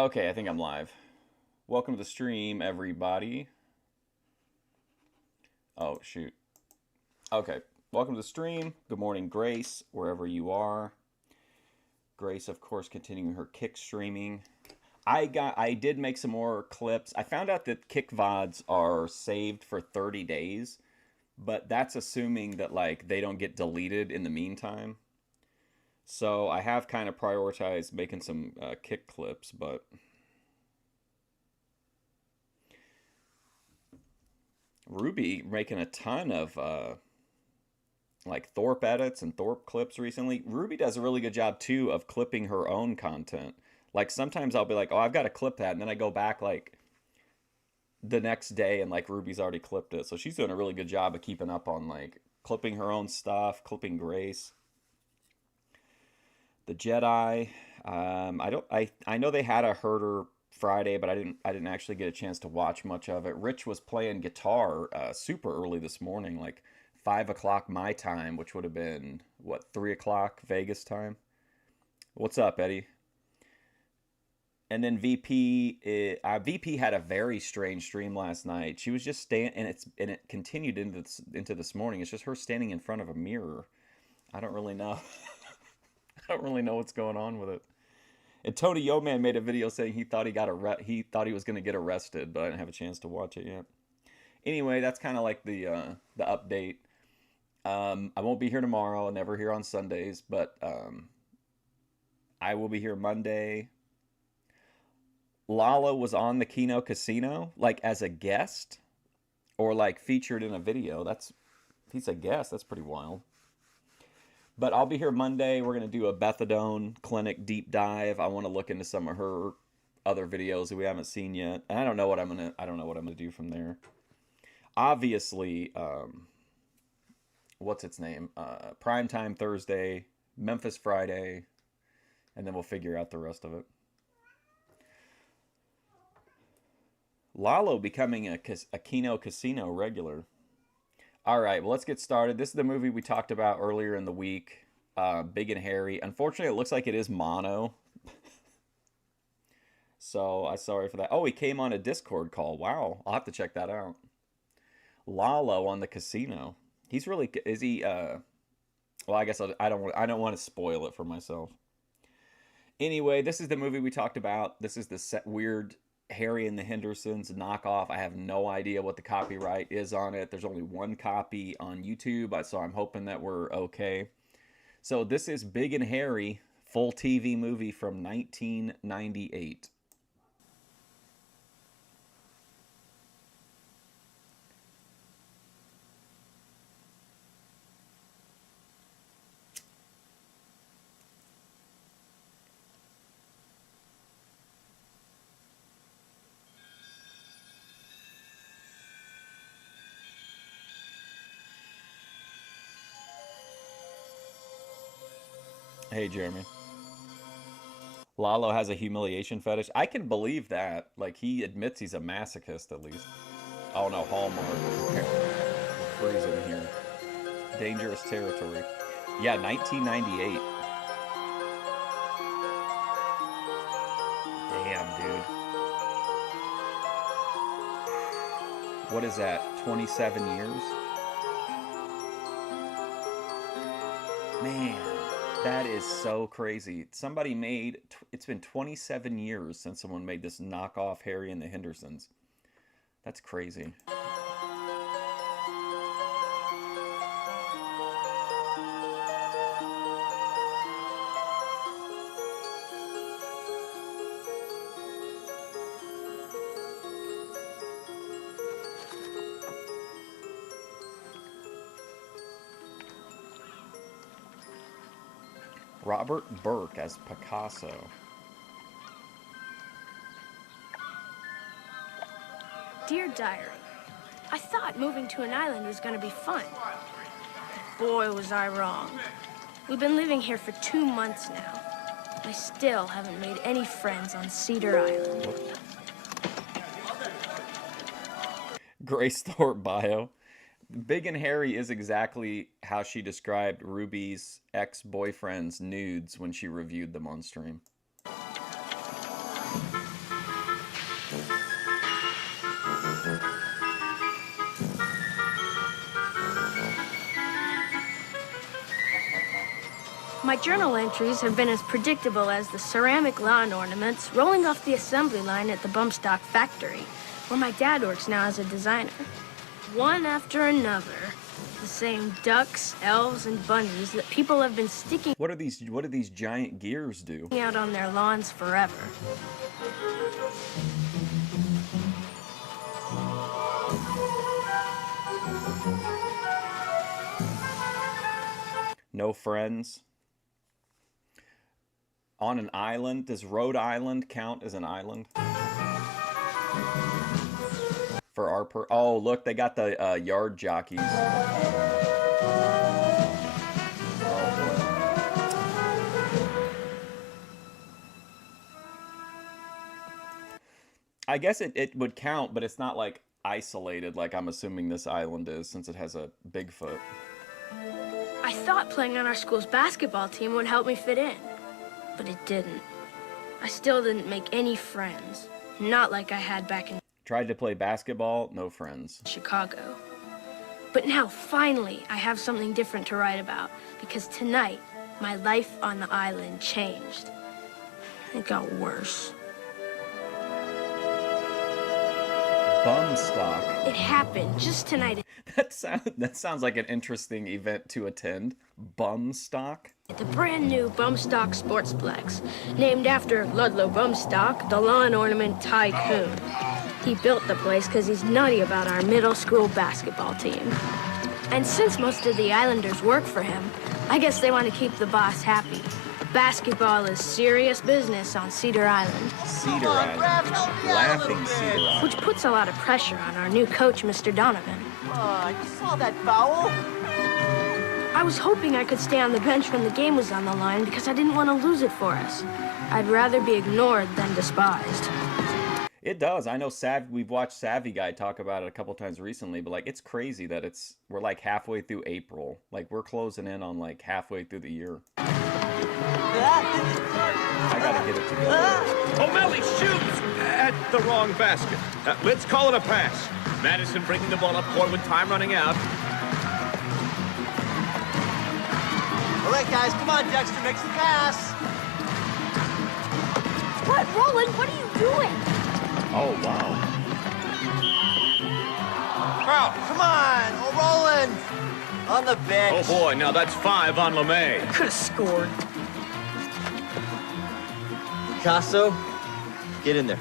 Okay, I think I'm live. Welcome to the stream, everybody. Oh, shoot. Okay, welcome to the stream. Good morning, Grace, wherever you are. Grace, of course, continuing her Kick streaming. I did make some more clips. I found out that Kick VODs are saved for 30 days, but that's assuming that like they don't get deleted in the meantime. So I have kind of prioritized making some Kick clips, but Ruby making a ton of like Thorpe edits and Thorpe clips recently. Ruby does a really good job too of clipping her own content. Like sometimes I'll be like, "Oh, I've got to clip that," and then I go back like the next day and like Ruby's already clipped it. So she's doing a really good job of keeping up on like clipping her own stuff, clipping Grace, the Jedi. I know they had a Herder Friday, but I didn't actually get a chance to watch much of it. Rich was playing guitar super early this morning, like 5 o'clock my time, which would have been what 3 o'clock Vegas time. What's up, Eddie? And then VP had a very strange stream last night. She was just standing, and it continued into this morning. It's just her standing in front of a mirror. I don't really know. I don't really know what's going on with it. And Tony Yoman made a video saying he thought he was going to get arrested, but I didn't have a chance to watch it yet. Anyway, that's kind of like the update. I won't be here tomorrow. I'll never here on Sundays, but I will be here Monday. Lala was on the Kino Casino, like as a guest, or like featured in a video. If he's a guest, that's pretty wild. But I'll be here Monday. We're gonna do a Bethadone clinic deep dive. I want to look into some of her other videos that we haven't seen yet. And I don't know what I'm gonna do from there. Obviously, what's its name? Primetime Thursday, Memphis Friday, and then we'll figure out the rest of it. Lalo becoming a Kino Casino regular. All right, well, let's get started. This is the movie we talked about earlier in the week, Big and Hairy. Unfortunately, it looks like it is mono, so I'm sorry for that. Oh, he came on a Discord call. Wow, I'll have to check that out. Lalo on the casino. He's really is he? Well, I guess I don't want to spoil it for myself. Anyway, this is the movie we talked about. This is the weird Harry and the Hendersons knockoff. I have no idea what the copyright is on it. There's only one copy on YouTube, so I'm hoping that we're okay. So this is Big and Hairy, full TV movie from 1998. Hey, Jeremy. Lalo has a humiliation fetish. I can believe that. Like, he admits he's a masochist, at least. Oh, no, Hallmark. We're freezing here. Dangerous territory. Yeah, 1998. Damn, dude. What is that? 27 years? Man, that is so crazy. It's been 27 years since someone made this knockoff Harry and the Hendersons. That's crazy. Robert Burke as Picasso. Dear Diary, I thought moving to an island was going to be fun. Boy, was I wrong. We've been living here for 2 months now. I still haven't made any friends on Cedar Island. Grace Thorpe bio. Big and Hairy is exactly how she described Ruby's ex-boyfriend's nudes when she reviewed them on stream. My journal entries have been as predictable as the ceramic lawn ornaments rolling off the assembly line at the Bumstock factory, where my dad works now as a designer. One after another, the same ducks, elves, and bunnies that people have been sticking What do these giant gears do? out on their lawns forever. No friends. On an island. Does Rhode Island count as an island? For our oh, look, they got the yard jockeys. I guess it would count, but it's not like isolated like I'm assuming this island is, since it has a Bigfoot. I thought playing on our school's basketball team would help me fit in, but it didn't. I still didn't make any friends. Not like I had back in Tried to play basketball, no friends. Chicago. But now, finally, I have something different to write about, because tonight, my life on the island changed. It got worse. Bumstock. It happened just tonight That sounds like an interesting event to attend. Bumstock. at the brand new Bumstock Sportsplex, named after Ludlow Bumstock, the lawn ornament tycoon. He built the place because he's nutty about our middle school basketball team. And since most of the Islanders work for him, I guess they want to keep the boss happy. Basketball is serious business on Cedar Island. Cedar Island. Laughing Cedar Island. Which puts a lot of pressure on our new coach, Mr. Donovan. You saw that foul? I was hoping I could stay on the bench when the game was on the line because I didn't want to lose it for us. I'd rather be ignored than despised. It does. I know we've watched Savvy Guy talk about it a couple times recently, but like it's crazy that we're like halfway through April. Like we're closing in on like halfway through the year. I gotta get it together. O'Malley shoots at the wrong basket. Let's call it a pass. Madison bringing the ball up court with time running out. All right, guys, come on, Dexter, makes the pass. What, Roland? What are you doing? Oh wow. Bro, come on, Roland. On the bench. Oh boy, now that's 5 on LeMay. Could have scored. Picasso, get in there.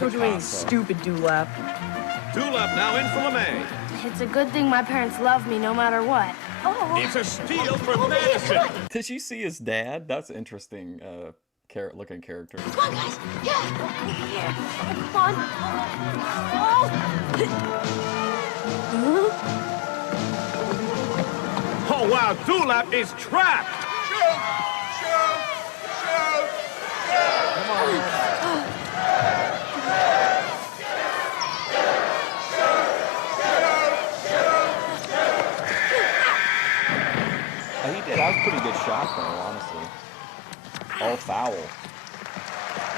Don't do anything Picasso. stupid, Dewlap. Dewlap now in for LeMay. It's a good thing my parents love me no matter what. Oh. It's a steal for Madison. Did you see his dad? That's interesting. Looking character. Come on, guys. Yeah. Yeah. Come on. Oh. Oh wow, Dewlap is trapped. Oh, he did. That was a pretty good shot, though, honestly. All foul.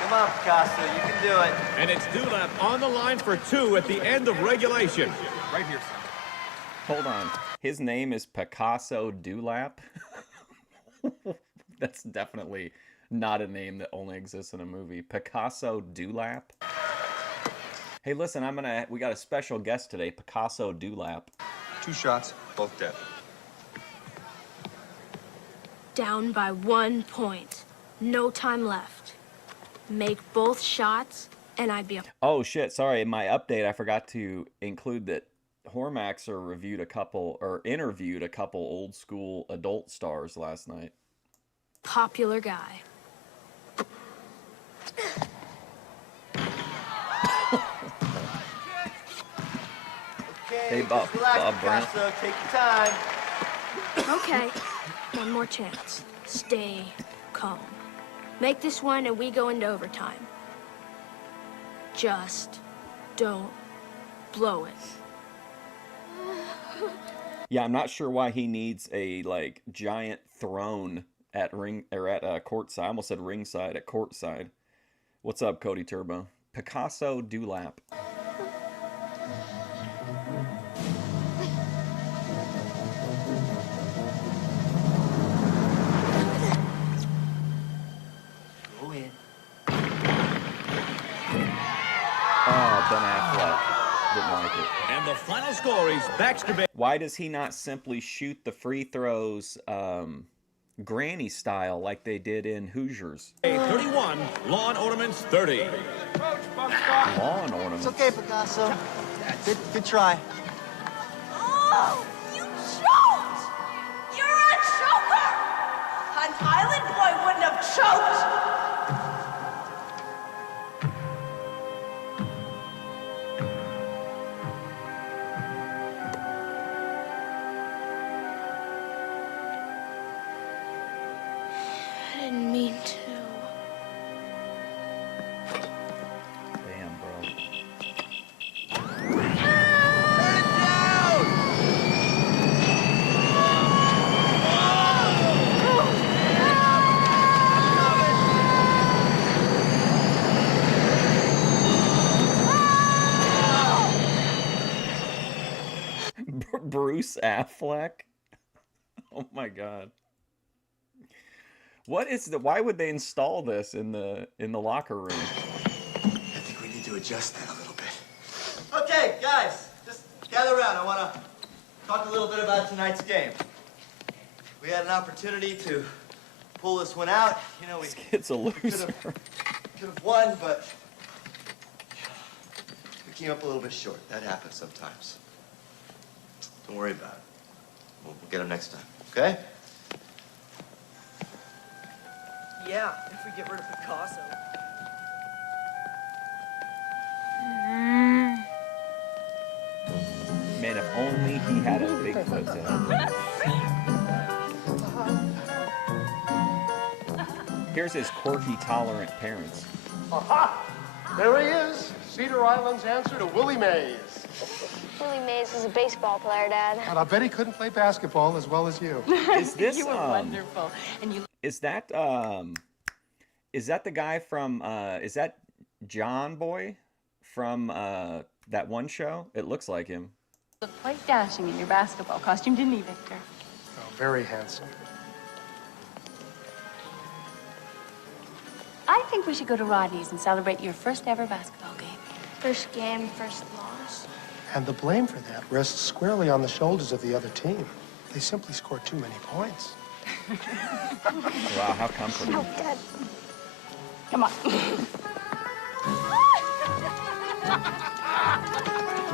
Come on, Picasso, you can do it. And it's Dewlap on the line for 2 at the end of regulation. Right here, son. Hold on. His name is Picasso Dewlap. That's definitely not a name that only exists in a movie. Picasso Dewlap. Hey, listen, we got a special guest today, Picasso Dewlap. 2 shots, both dead. Down by 1 point. No time left. Make both shots, and I'd be up. Oh shit, sorry, in my update I forgot to include that Hormaxer interviewed a couple old school adult stars last night. Popular guy. Okay, Hey, Bob- just relax, Bob Brown. Picasso, take your time. Okay, one more chance. Stay calm. Make this one and we go into overtime. Just don't blow it. Yeah, I'm not sure why he needs a like giant throne at courtside. I almost said ringside, at courtside. What's up, Cody Turbo? Picasso Dewlap. final score is Baxter Bay. Why does he not simply shoot the free throws granny style like they did in Hoosiers? 31, Lawn Ornaments 30. Lawn ornaments. It's okay, Picasso. Good try. Oh, you choked! You're a choker! An island boy wouldn't have choked! I didn't mean to. Damn, bro. Bruce Affleck. Oh my god. What is the? Why would they install this in the locker room? I think we need to adjust that a little bit. Okay, guys, just gather around. I want to talk a little bit about tonight's game. We had an opportunity to pull this one out. You know, we It's a loser. could have won, but we came up a little bit short. That happens sometimes. Don't worry about it. We'll get them next time, okay? Yeah, if we get rid of Picasso. Man, if only he had a Bigfoot tail. Here's his quirky, tolerant parents. Aha! There he is. Cedar Island's answer to Willie Mays. Willie Mays is a baseball player, Dad. And I bet he couldn't play basketball as well as you. Is this You were wonderful. And you is that the guy from is that John Boy from that one show? It looks like him. look quite dashing in your basketball costume, didn't he, Victor? Oh, very handsome. I think we should go to Rodney's and celebrate your first ever basketball game. First game, first loss. And the blame for that rests squarely on the shoulders of the other team. They simply scored too many points. Wow, how comforting. Oh, Dad. Come on.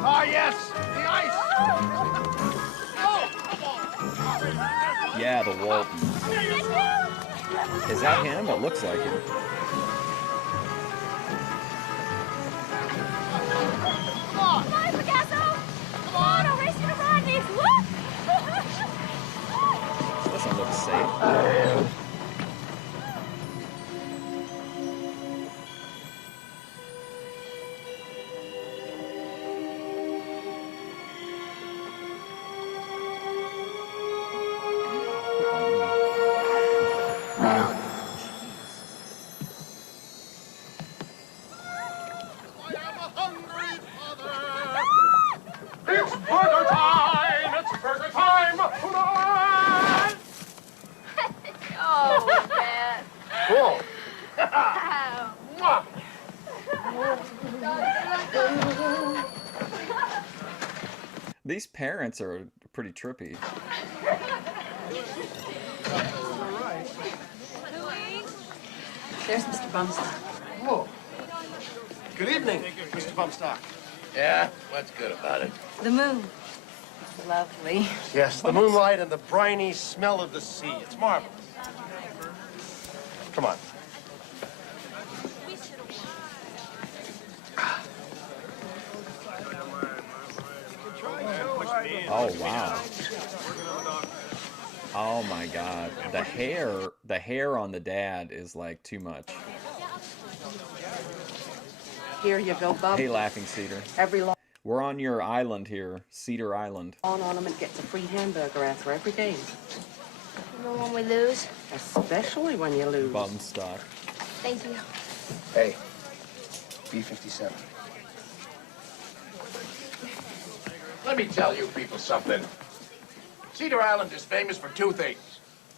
Ah, yes! The ice! Yeah, the Walton. Is that him? It looks like him. Come on, Picasso! Come on, I'll race you to Rodney's! Look! Doesn't look safe. It's burger time! It's burger time! Tonight! Oh, Dad. Cool. Mwah. These parents are pretty trippy. There's Mr. Bumstock. Oh. Good evening, Mr. Bumstock. Yeah? What's good about it? The moon. It's lovely. Yes, the moonlight and the briny smell of the sea. It's marvelous. Come on. Oh wow. Oh my god. The hair on the dad is like too much. Here you go, Bub. Hey, Laughing Cedar. Every lawn We're on your island here, Cedar Island. ornament gets a free hamburger after every game. Even when we lose? Especially when you lose. Bum stock. Thank you. Hey, B-57. Let me tell you people something. Cedar Island is famous for two things.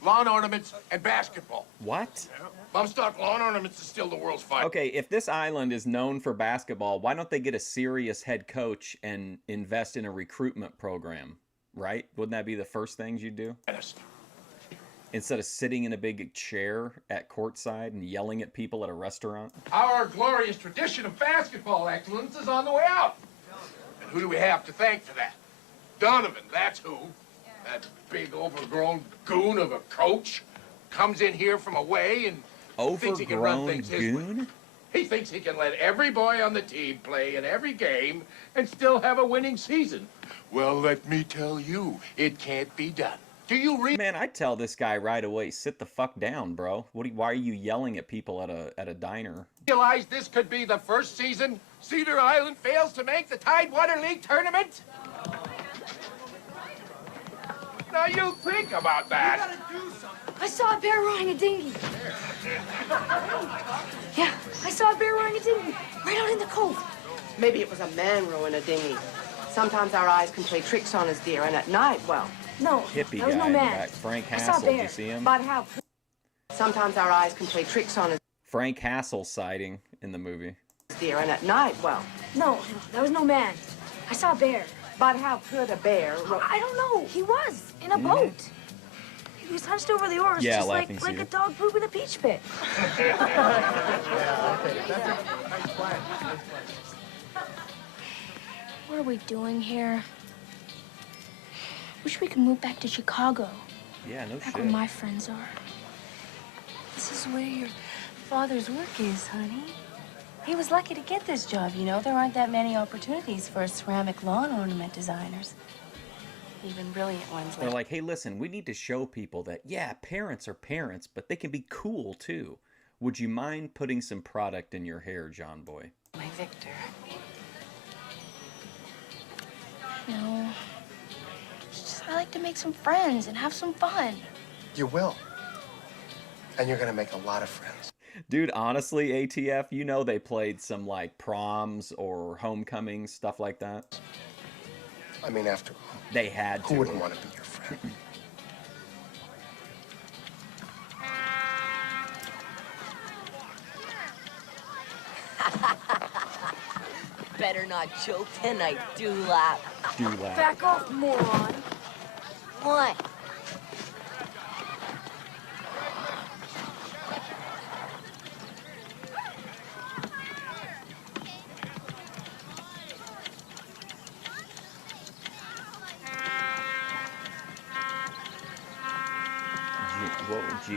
lawn ornaments, and basketball. What? Bumstock Lawn Ornaments is still the world's finest. Okay, if this island is known for basketball, why don't they get a serious head coach and invest in a recruitment program, right? Wouldn't that be the first things you'd do? Instead of sitting in a big chair at courtside and yelling at people at a restaurant? Our glorious tradition of basketball excellence is on the way out. And who do we have to thank for that? Donovan, that's who. That big overgrown goon of a coach comes in here from away and thinks he can run Overgrown things his way. goon? He thinks he can let every boy on the team play in every game and still have a winning season. Well, let me tell you, it can't be done. Do you Man, I'd tell this guy right away, sit the fuck down, bro. Why are you yelling at people at a diner? realize this could be the first season Cedar Island fails to make the Tidewater League tournament? Now you think about that. I saw a bear rowing a dinghy. Yeah, I saw a bear rowing a dinghy right out in the cove. Maybe it was a man rowing a dinghy. Sometimes our eyes can play tricks on us, dear, and at night, well... No, Hippie there was guy no in the man. back. Frank I saw a Hassel, did bear. you see him? But how... Sometimes our eyes can play tricks on us, Frank Hassel sighting in the movie. dear, and at night, well... No, there was no man. I saw a bear. But how could a bear... I don't know. He was in a boat. He was hunched over the oars, Yeah, just Laughing like a Cedar. dog poop in a peach pit. What are we doing here? Wish we could move back to Chicago. Yeah, no Back where shit. my friends are. This is where your father's work is, honey. He was lucky to get this job, you know. There aren't that many opportunities for ceramic lawn ornament designers. Even brilliant ones They're like, hey, listen, we need to show people that, yeah, parents are parents, but they can be cool, too. Would you mind putting some product in your hair, John Boy? my Victor. No. It's just I like to make some friends and have some fun. You will. And you're going to make a lot of friends. Dude, honestly, ATF, you know they played some, like, proms or homecomings, stuff like that. I mean, after all, They had to. who wouldn't want to be your friend? Better not choke tonight, Dewlap. Dewlap. Back off, moron. What?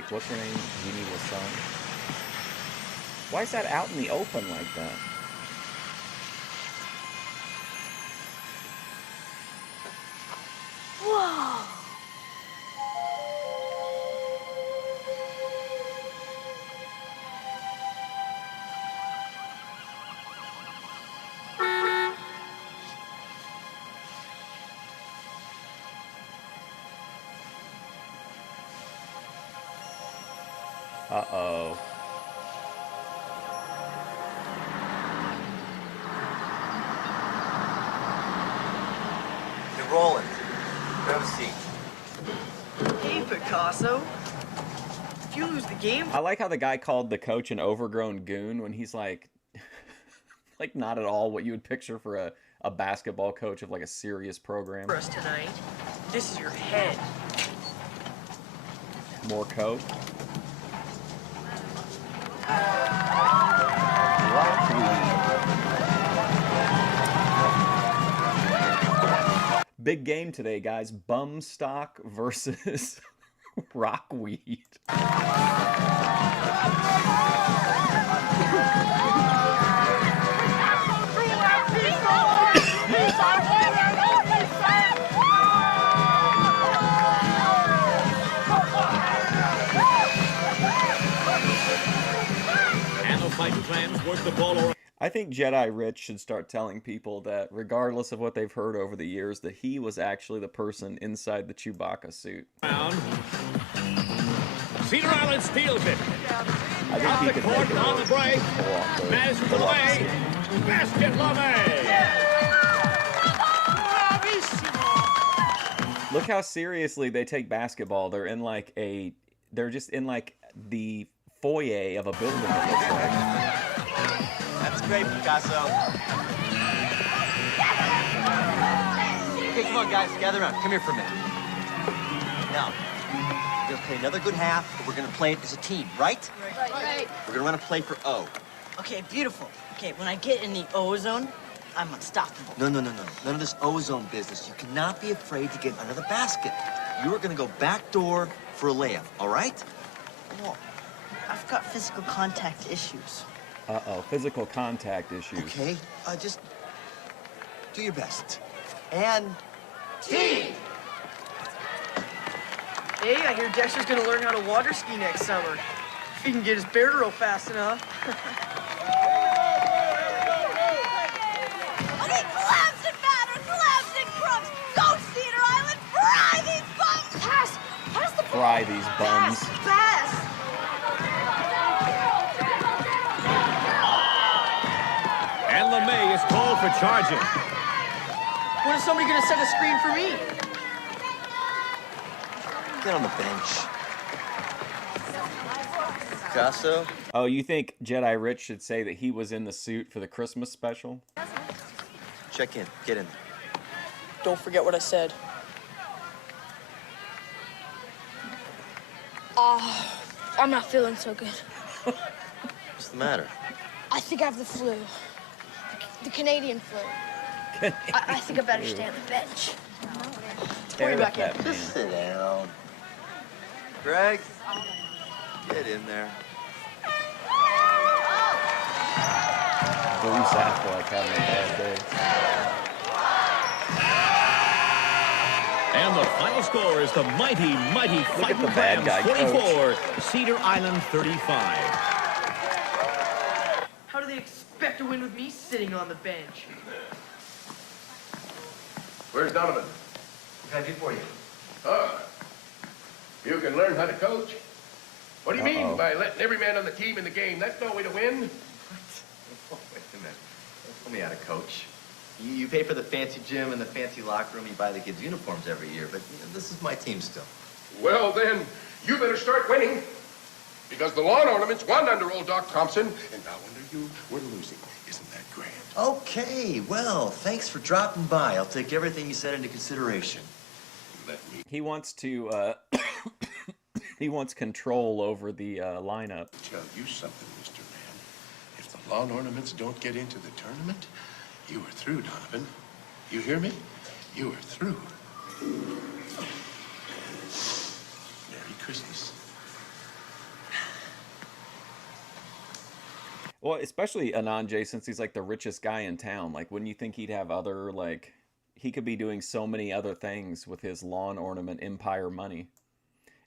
What's her name? Jeannie Lasan. Why is that out in the open like that? Whoa. Uh-oh. You're rolling. Grab a seat. Hey, Picasso. If you lose the game... I like how the guy called the coach an overgrown goon when he's like, like not at all what you would picture for a basketball coach of like a serious program. us tonight, this is your head. More coke. Big game today, guys. Bum stock versus rockweed. And the fighting plans work the ball around. I think Jedi Rich should start telling people that, regardless of what they've heard over the years, that he was actually the person inside the Chewbacca suit. Cedar Island steals it. I Off think the he could court, make it on the break. pull off the- Madison to pull the off way. steal. Basket Lame. Look how seriously they take basketball. They're in like they're just in like the foyer of a building, it looks like. That's great, Picasso. Okay, come on, guys, gather around. Come here for a minute. Now, we're gonna play another good half, but we're gonna play it as a team, right? Right. We're gonna run a play for O. Okay, beautiful. Okay, when I get in the O-zone, I'm unstoppable. No. None of this ozone business. You cannot be afraid to get under the basket. You are gonna go back door for a layup, all right? Well, I've got physical contact issues. Uh-oh, physical contact issues. Okay, just do your best. And team! Hey, I hear Dexter's gonna learn how to water ski next summer. If he can get his bear to row fast enough. Okay, collapse and batter, collapse and crooks. Go Cedar Island, fry these bums. Pass the ball. Fry these bums. Pass! And LeMay is called for charging. When is somebody gonna set a screen for me? Get on the bench. Picasso? Oh, you think Jedi Rich should say that he was in the suit for the Christmas special? Check in. Get in. Don't forget what I said. I'm not feeling so good. What's the matter? I think I have the flu. The Canadian flu. I think I better stay on the bench. Tear back that in. man. Just sit down. Greg, get in there. Bruce Affleck having a bad day. And the final score is the mighty Look at the Fighting bad guy Clams coach. 24, Cedar Island 35. How do they expect to win with me sitting on the bench? Where's Donovan? What can I do for you? You can learn how to coach. What do you Uh-oh. mean by letting every man on the team in the game? That's no way to win. Oh, wait a minute. Don't tell me how to coach. You pay for the fancy gym and the fancy locker room. You buy the kids' uniforms every year. But this is my team still. Well, then, you better start winning. Because the lawn ornaments won under old Doc Thompson, and now under you, we're losing. Isn't that grand? Okay, well, thanks for dropping by. I'll take everything you said into consideration. Let me He wants to, he wants control over the lineup. tell you something, Mr. Man. If the lawn ornaments don't get into the tournament, you are through, Donovan. You hear me? You are through. Merry Christmas. Well, especially Anand, since he's like the richest guy in town. Like, wouldn't you think he'd have other, like, he could be doing so many other things with his lawn ornament empire money.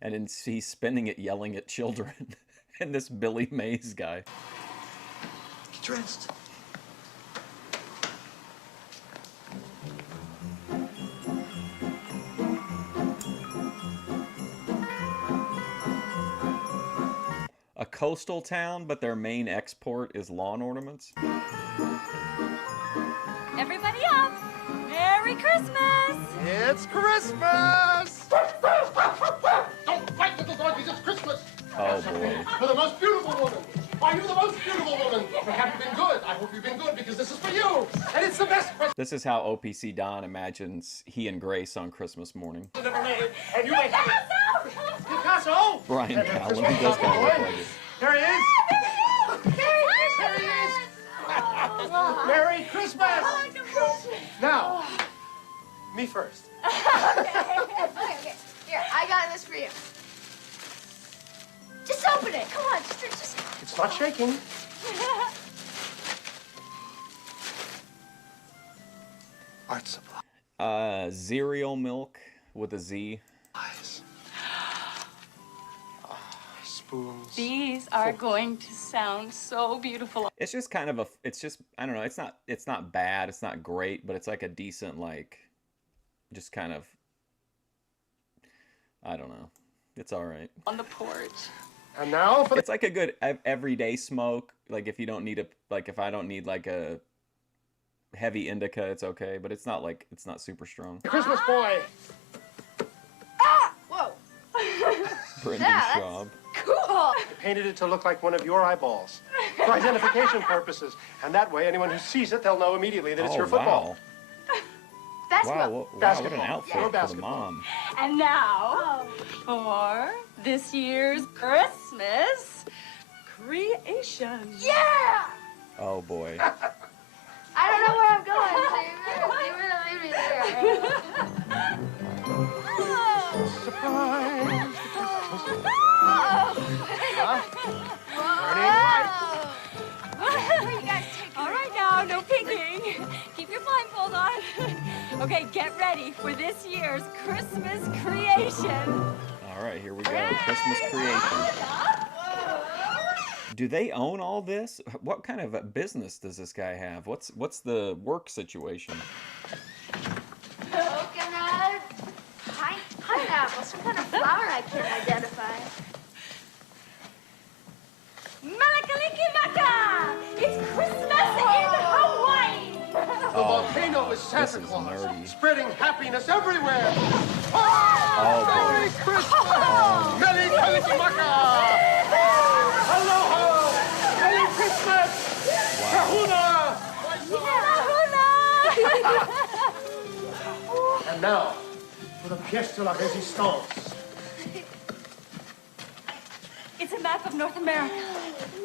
And he's spending it yelling at children. And this Billy Mays guy. Get dressed. A coastal town, but their main export is lawn ornaments. Everybody up. Merry Christmas. It's Christmas! Don't fight, little doggies, it's Christmas! Oh boy. For the most beautiful woman! Are you the most beautiful woman? Have you been good? I hope you've been good because this is for you! And it's the best Christmas This is how OPC Don imagines he and Grace on Christmas morning. ever made, and you ain't had it. Picasso! Brian Callen, he does kind of look like it. There he is! There he is! Merry Christmas! Now, me first. Okay. Here, I got this for you. Just open it. Come on, just. It's not shaking. Art supply. Cereal milk with a Z. Eyes. Spoons. These are going to sound so beautiful. It's just kind of a, it's just, I don't know, it's not bad, it's not great, but it's like a decent, like, just kind of, I don't know. It's all right. On the porch. And now for the It's like a good everyday smoke. Like if you don't need if I don't need like a heavy indica, it's okay. But it's not super strong. Christmas boy. Brendan Schaub. Cool. They painted it to look like one of your eyeballs for identification purposes. And that way, anyone who sees it, they'll know immediately that it's your football. Wow, what an outfit for the basketball. mom. And now, for this year's Christmas creation. Yeah! Oh boy. I don't know where I'm going, so you really leave me there. Surprise! Where you guys taking All right now, no peeking. Keep your blindfold on. Okay, get ready for this year's Christmas creation. All right, here we go. Christmas creation. Do they own all this? What kind of a business does this guy have? What's the work situation? Coconut. Pineapple. Some kind of flower I can't identify. Malakalikimaka! It's Christmas in Hawaii! The volcano is Santa this is Claus, nerdy. spreading happiness everywhere. Oh Merry boy. Christmas! Merry Kalikimaka! Aloha! Merry Christmas! Kahuna! And now, for the pièce de la résistance. It's a map of North America.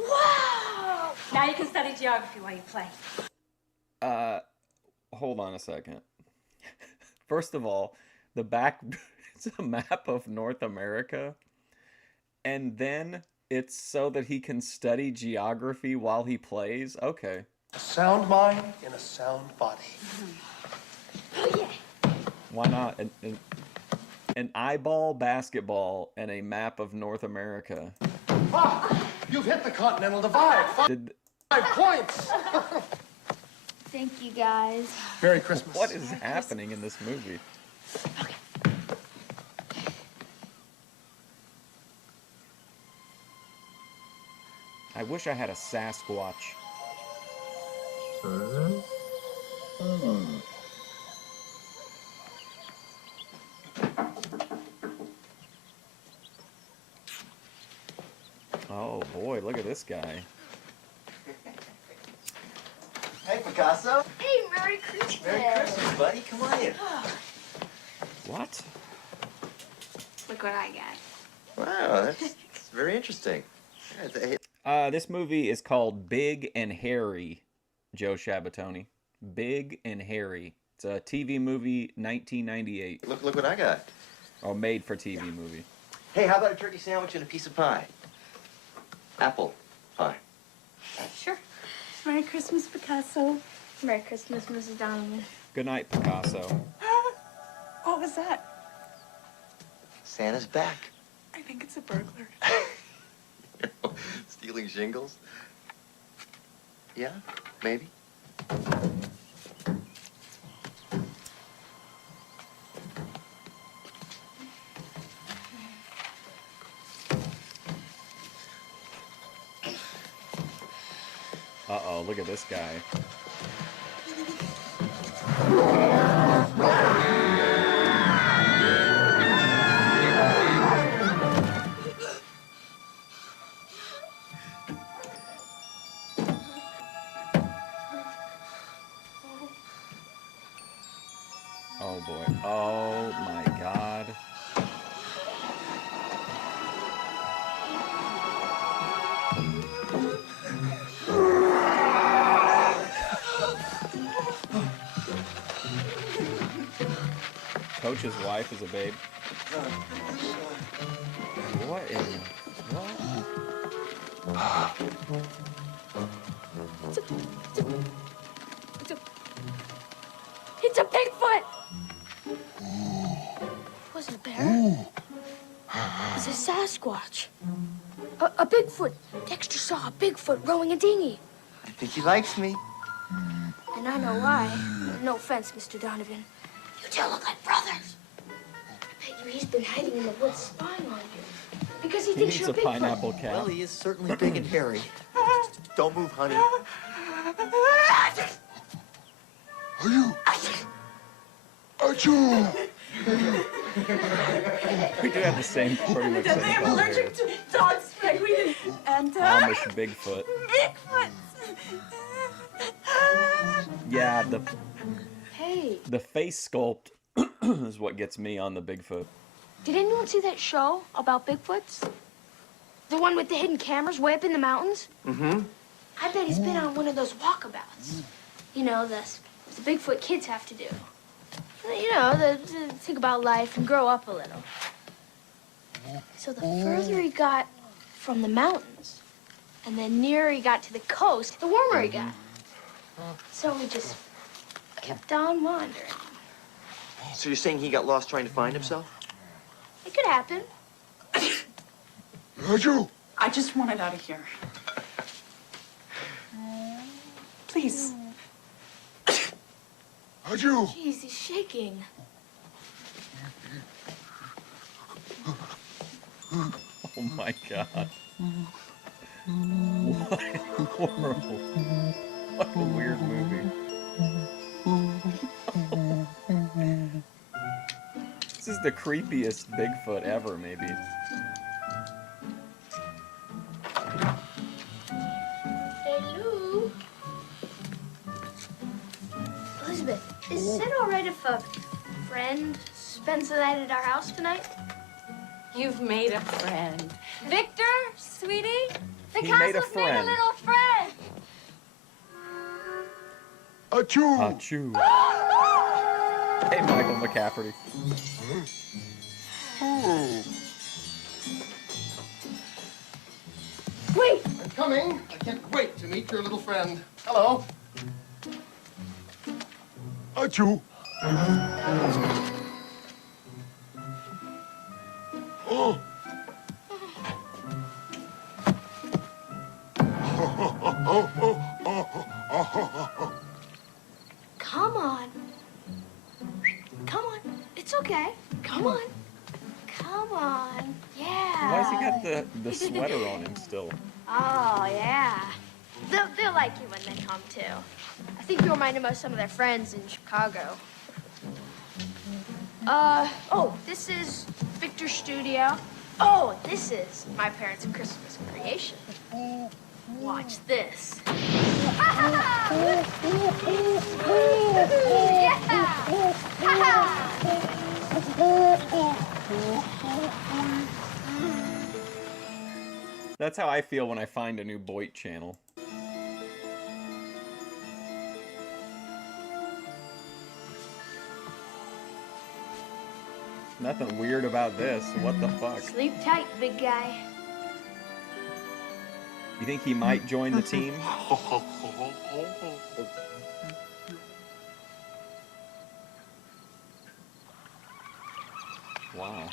Wow! Now you can study geography while you play. Hold on a second. First of all, the back, it's a map of North America. And then it's so that he can study geography while he plays. Okay. A sound mind in a sound body. Why not? An eyeball basketball and a map of North America. Ah, you've hit the continental divide. Five points. Thank you, guys. Merry Christmas. What is happening in this movie? I wish I had a Sasquatch. Oh boy, look at this guy. Hey, Picasso. Hey, Merry Christmas. Merry Christmas, buddy. Come on in. What? Look what I got. Wow, that's very interesting. This movie is called Big and Hairy, Joe Shabatoni. Big and Hairy. It's a TV movie, 1998. Look what I got. Oh, made for TV movie. Hey, how about a turkey sandwich and a piece of pie? Apple pie. Sure. Merry Christmas, Picasso. Merry Christmas, Mrs. Donovan. Good night, Picasso. What was that? Santa's back. I think it's a burglar. Stealing shingles? Yeah, maybe. Uh-oh, look at this guy. Oh boy. Oh my God. Coach's wife is a babe. What in what? It's a Bigfoot! It wasn't a bear. It's a Sasquatch. A Bigfoot. Dexter saw a Bigfoot rowing a dinghy. I think he likes me. And I know why. No offense, Mr. Donovan. You two look like brothers. I bet you he's been hiding in the woods spying on you. Because he He thinks needs you're a Bigfoot. pineapple cap. Well, he is certainly big and hairy. Don't move, honey. Are you? Achoo! We do have the same, pretty much same I'm color allergic hair. to dogs, Pegweed, and Amish Bigfoot. Bigfoot. Yeah, Hey, the face sculpt is what gets me on the Bigfoot. did anyone see that show about Bigfoots? The one with the hidden cameras way up in the mountains? Mm-hmm. I bet he's been on one of those walkabouts. You know, the Bigfoot kids have to do. You know, the think about life and grow up a little. So the further he got from the mountains, and the nearer he got to the coast, the warmer he got. So we just kept on wandering. So you're saying he got lost trying to find himself? It could happen. I just want it out of here. Please. Jeez, he's shaking. Oh my god. What in the world? What a weird movie. This is the creepiest Bigfoot ever, maybe. Hello? Elizabeth, is it all right if a friend spends the night at our house tonight? You've made a friend. Victor, sweetie, the He made a castle's made a friend. little friend. Achoo. Hey, Michael McCafferty. Wait! I'm coming. I can't wait to meet your little friend. Hello. Achoo. Oh. Come on. Come on. It's okay. Come on. Come on. Yeah. Why has he got the sweater on him still? Oh, yeah. They'll like you when they come, too. I think you remind them of some of their friends in Chicago. Oh, this is Victor's studio. Oh, this is my parents' Christmas creation. Watch this. That's how I feel when I find a new Boit channel. Nothing weird about this. What the fuck? Sleep tight, big guy. You think he might join the team? Wow.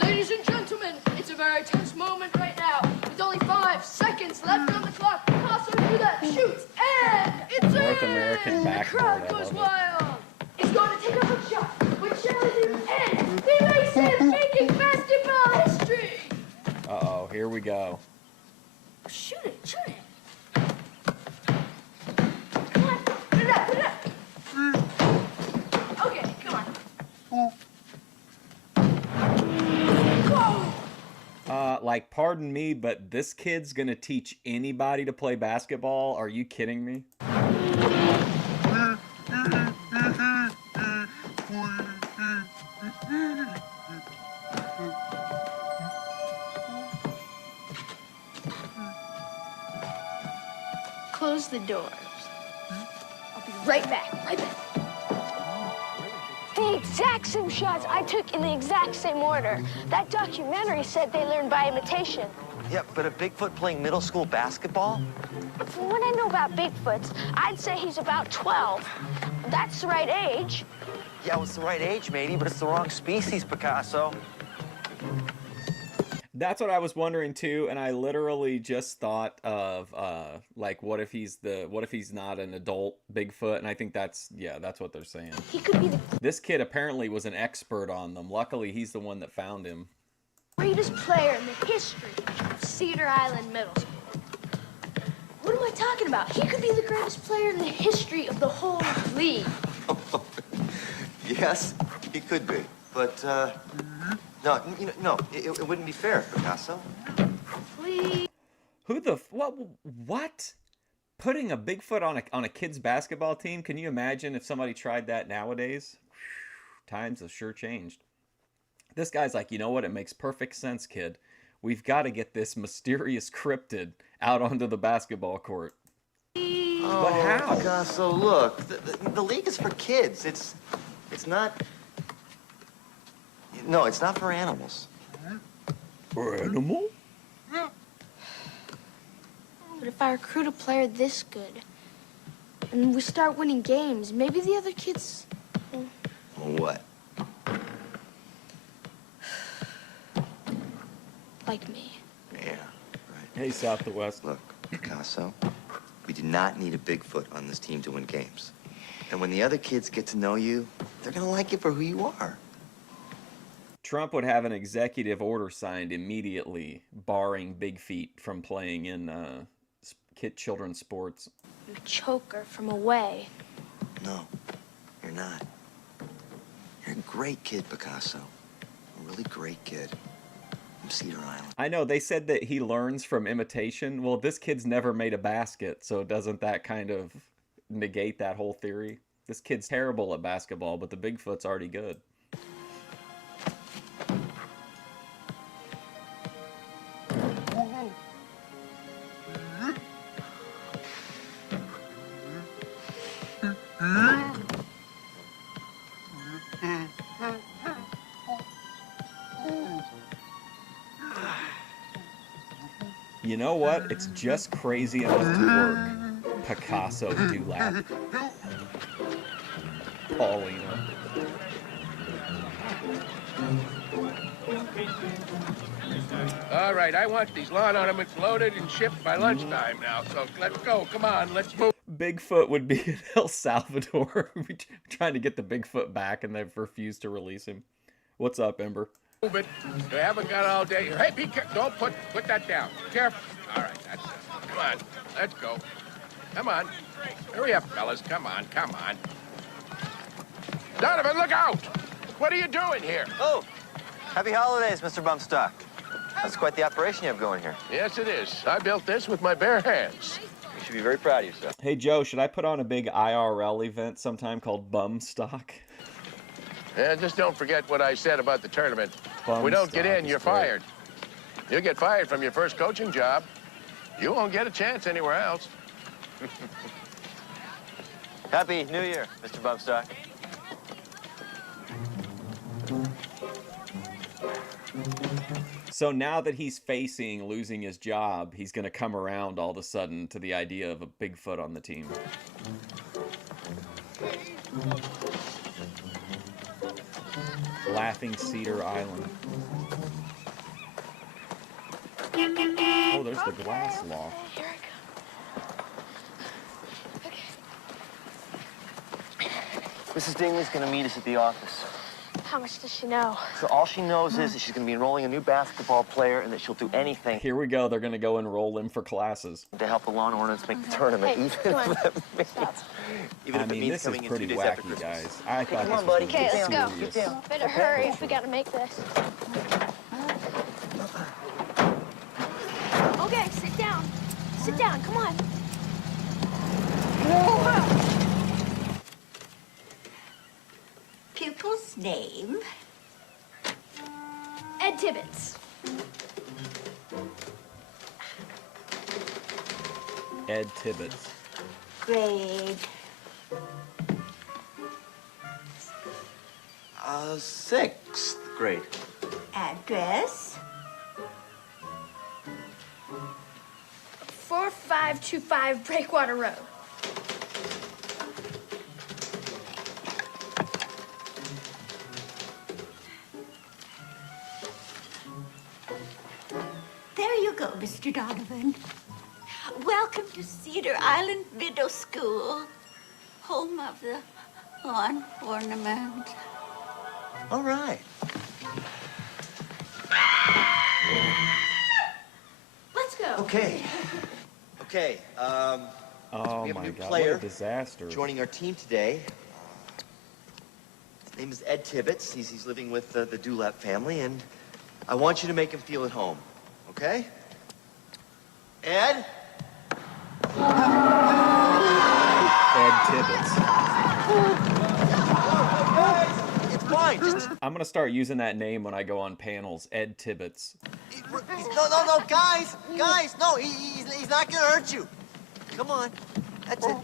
Ladies and gentlemen, it's a very tense moment right now. With only 5 seconds left on the clock, Picasso do that shoots, and it's North in! American The backboard, crowd I goes love it. wild. He's going to take up a shot, which challenges and he makes it, making basketball history. Uh-oh, here we go. Shoot it, shoot it. Come on, put it up, put it up. Okay, come on. Like, pardon me, but this kid's gonna teach anybody to play basketball? Are you kidding me? Close the doors. I'll be right back, right back. The exact same shots I took in the exact same order. That documentary said they learned by imitation. Yeah, but a Bigfoot playing middle school basketball? From what I know about Bigfoots, I'd say he's about 12. That's the right age. Yeah, well, it's the right age, matey, but it's the wrong species, Picasso. That's what I was wondering too, and I literally just thought of like, what if he's not an adult Bigfoot? And I think that's what they're saying. He could be the This kid apparently was an expert on them. Luckily, he's the one that found him. greatest player in the history of Cedar Island Middle School. What am I talking about? He could be the greatest player in the history of the whole league. Yes, he could be. but, no, it wouldn't be fair, Picasso. Please. Who the what? Putting a Bigfoot on a kid's basketball team? Can you imagine if somebody tried that nowadays? Times have sure changed. This guy's like, you know what? It makes perfect sense, kid. We've got to get this mysterious cryptid out onto the basketball court. Oh, but how? Picasso, look, the league is for kids. It's not. No, it's not for animals. For animal? But if I recruit a player this good, and we start winning games, maybe the other kids... What? Like me. Yeah, right. Hey, South to West. Look, Picasso, we do not need a Bigfoot on this team to win games. And when the other kids get to know you, they're gonna like you for who you are. Trump would have an executive order signed immediately, barring Big Feet from playing in children's sports. You choker from away. No, you're not. You're a great kid, Picasso. A really great kid. From Cedar Island. I know, they said that he learns from imitation. Well, this kid's never made a basket, so doesn't that kind of negate that whole theory? This kid's terrible at basketball, but the Bigfoot's already good. You know what? It's just crazy enough to work. Picasso Dulap. Paulina. All right, I want these lawn ornaments loaded and shipped by lunchtime now, so let's go. Come on, let's move. Bigfoot would be in El Salvador. Trying to get the Bigfoot back, and they've refused to release him. What's up, Ember? Move it. You haven't got all day. Hey, be careful. Don't put that down. Careful. All right, that's it. Come on, let's go. Come on. Hurry up, fellas. Come on, come on. Donovan, look out! What are you doing here? Oh, happy holidays, Mr. Bumstock. That's quite the operation you have going here. Yes, it is. I built this with my bare hands. You should be very proud of yourself. Hey, Joe, should I put on a big IRL event sometime called Bumstock? Yeah, just don't forget what I said about the tournament. If we don't get in, you're fired. You'll get fired from your first coaching job. You won't get a chance anywhere else. Happy New Year, Mr. Bumstock. So now that he's facing losing his job, he's going to come around all of a sudden to the idea of a Bigfoot on the team. Laughing Cedar Island. Oh, there's the glass loft. Mrs. Dingley's gonna meet us at the office. How much does she know? So all she knows is that she's gonna be enrolling a new basketball player and that she'll do anything. Here we go. They're going to go enroll him for classes. To help the lawn ornaments make the tournament. Hey, even come on. Even I if it mean, means this is coming in pretty 2 days after wacky, Christmas. guys. I thought come this on, was buddy. gonna Okay, get let's go. serious. Get down. Better hurry if we gotta make this. Okay, sit down. Sit down, come on. Pupil's name? Ed Tibbetts. Ed Tibbetts. Grade? 6th grade. Address? 4525 Breakwater Road. There you go, Mr. Donovan. Welcome to Cedar Island Middle School, home of the lawn ornament. All right. Let's go. Okay. Okay. Oh we have a my new God! player What a disaster! joining our team today. name is Ed Tibbetts. He's living with the Dulap family, and I want you to make him feel at home, okay? Ed? Ed Tibbetts. It's fine. Just... I'm gonna start using that name when I go on panels. Ed Tibbetts. No, guys, no, he's not gonna hurt you. Come on, that's it.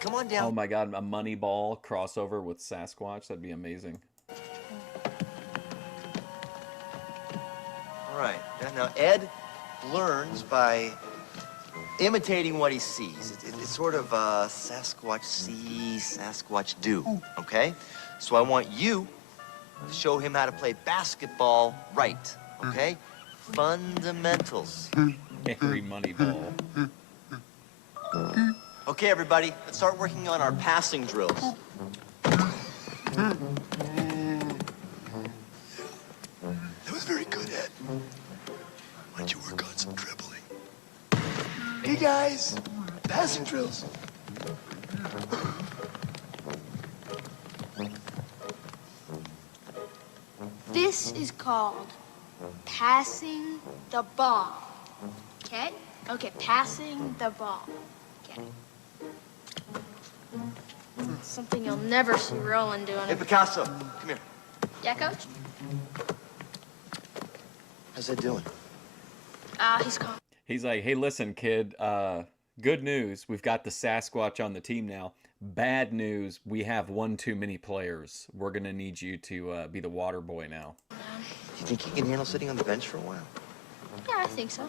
Come on down. Oh my God, a Moneyball crossover with Sasquatch. That'd be amazing. All right. Now, Ed learns by imitating what he sees. It's sort of Sasquatch see, Sasquatch do, okay? So I want you to show him how to play basketball right, okay? Fundamentals. Every Moneyball. Okay, everybody, let's start working on our passing drills. That was very good, Ed. Why don't you work on some dribbling? Hey, guys, passing drills. This is called passing the ball. Okay? Okay, passing the ball. Okay. Something you'll never see Roland doing. Hey, Picasso, come here. Yeah, Coach? How's Ed doing? He's calm. He's like, hey, listen, kid. Good news. We've got the Sasquatch on the team now. Bad news. We have one too many players. We're gonna need you to be the water boy now. Do you think he can handle sitting on the bench for a while? Yeah, I think so.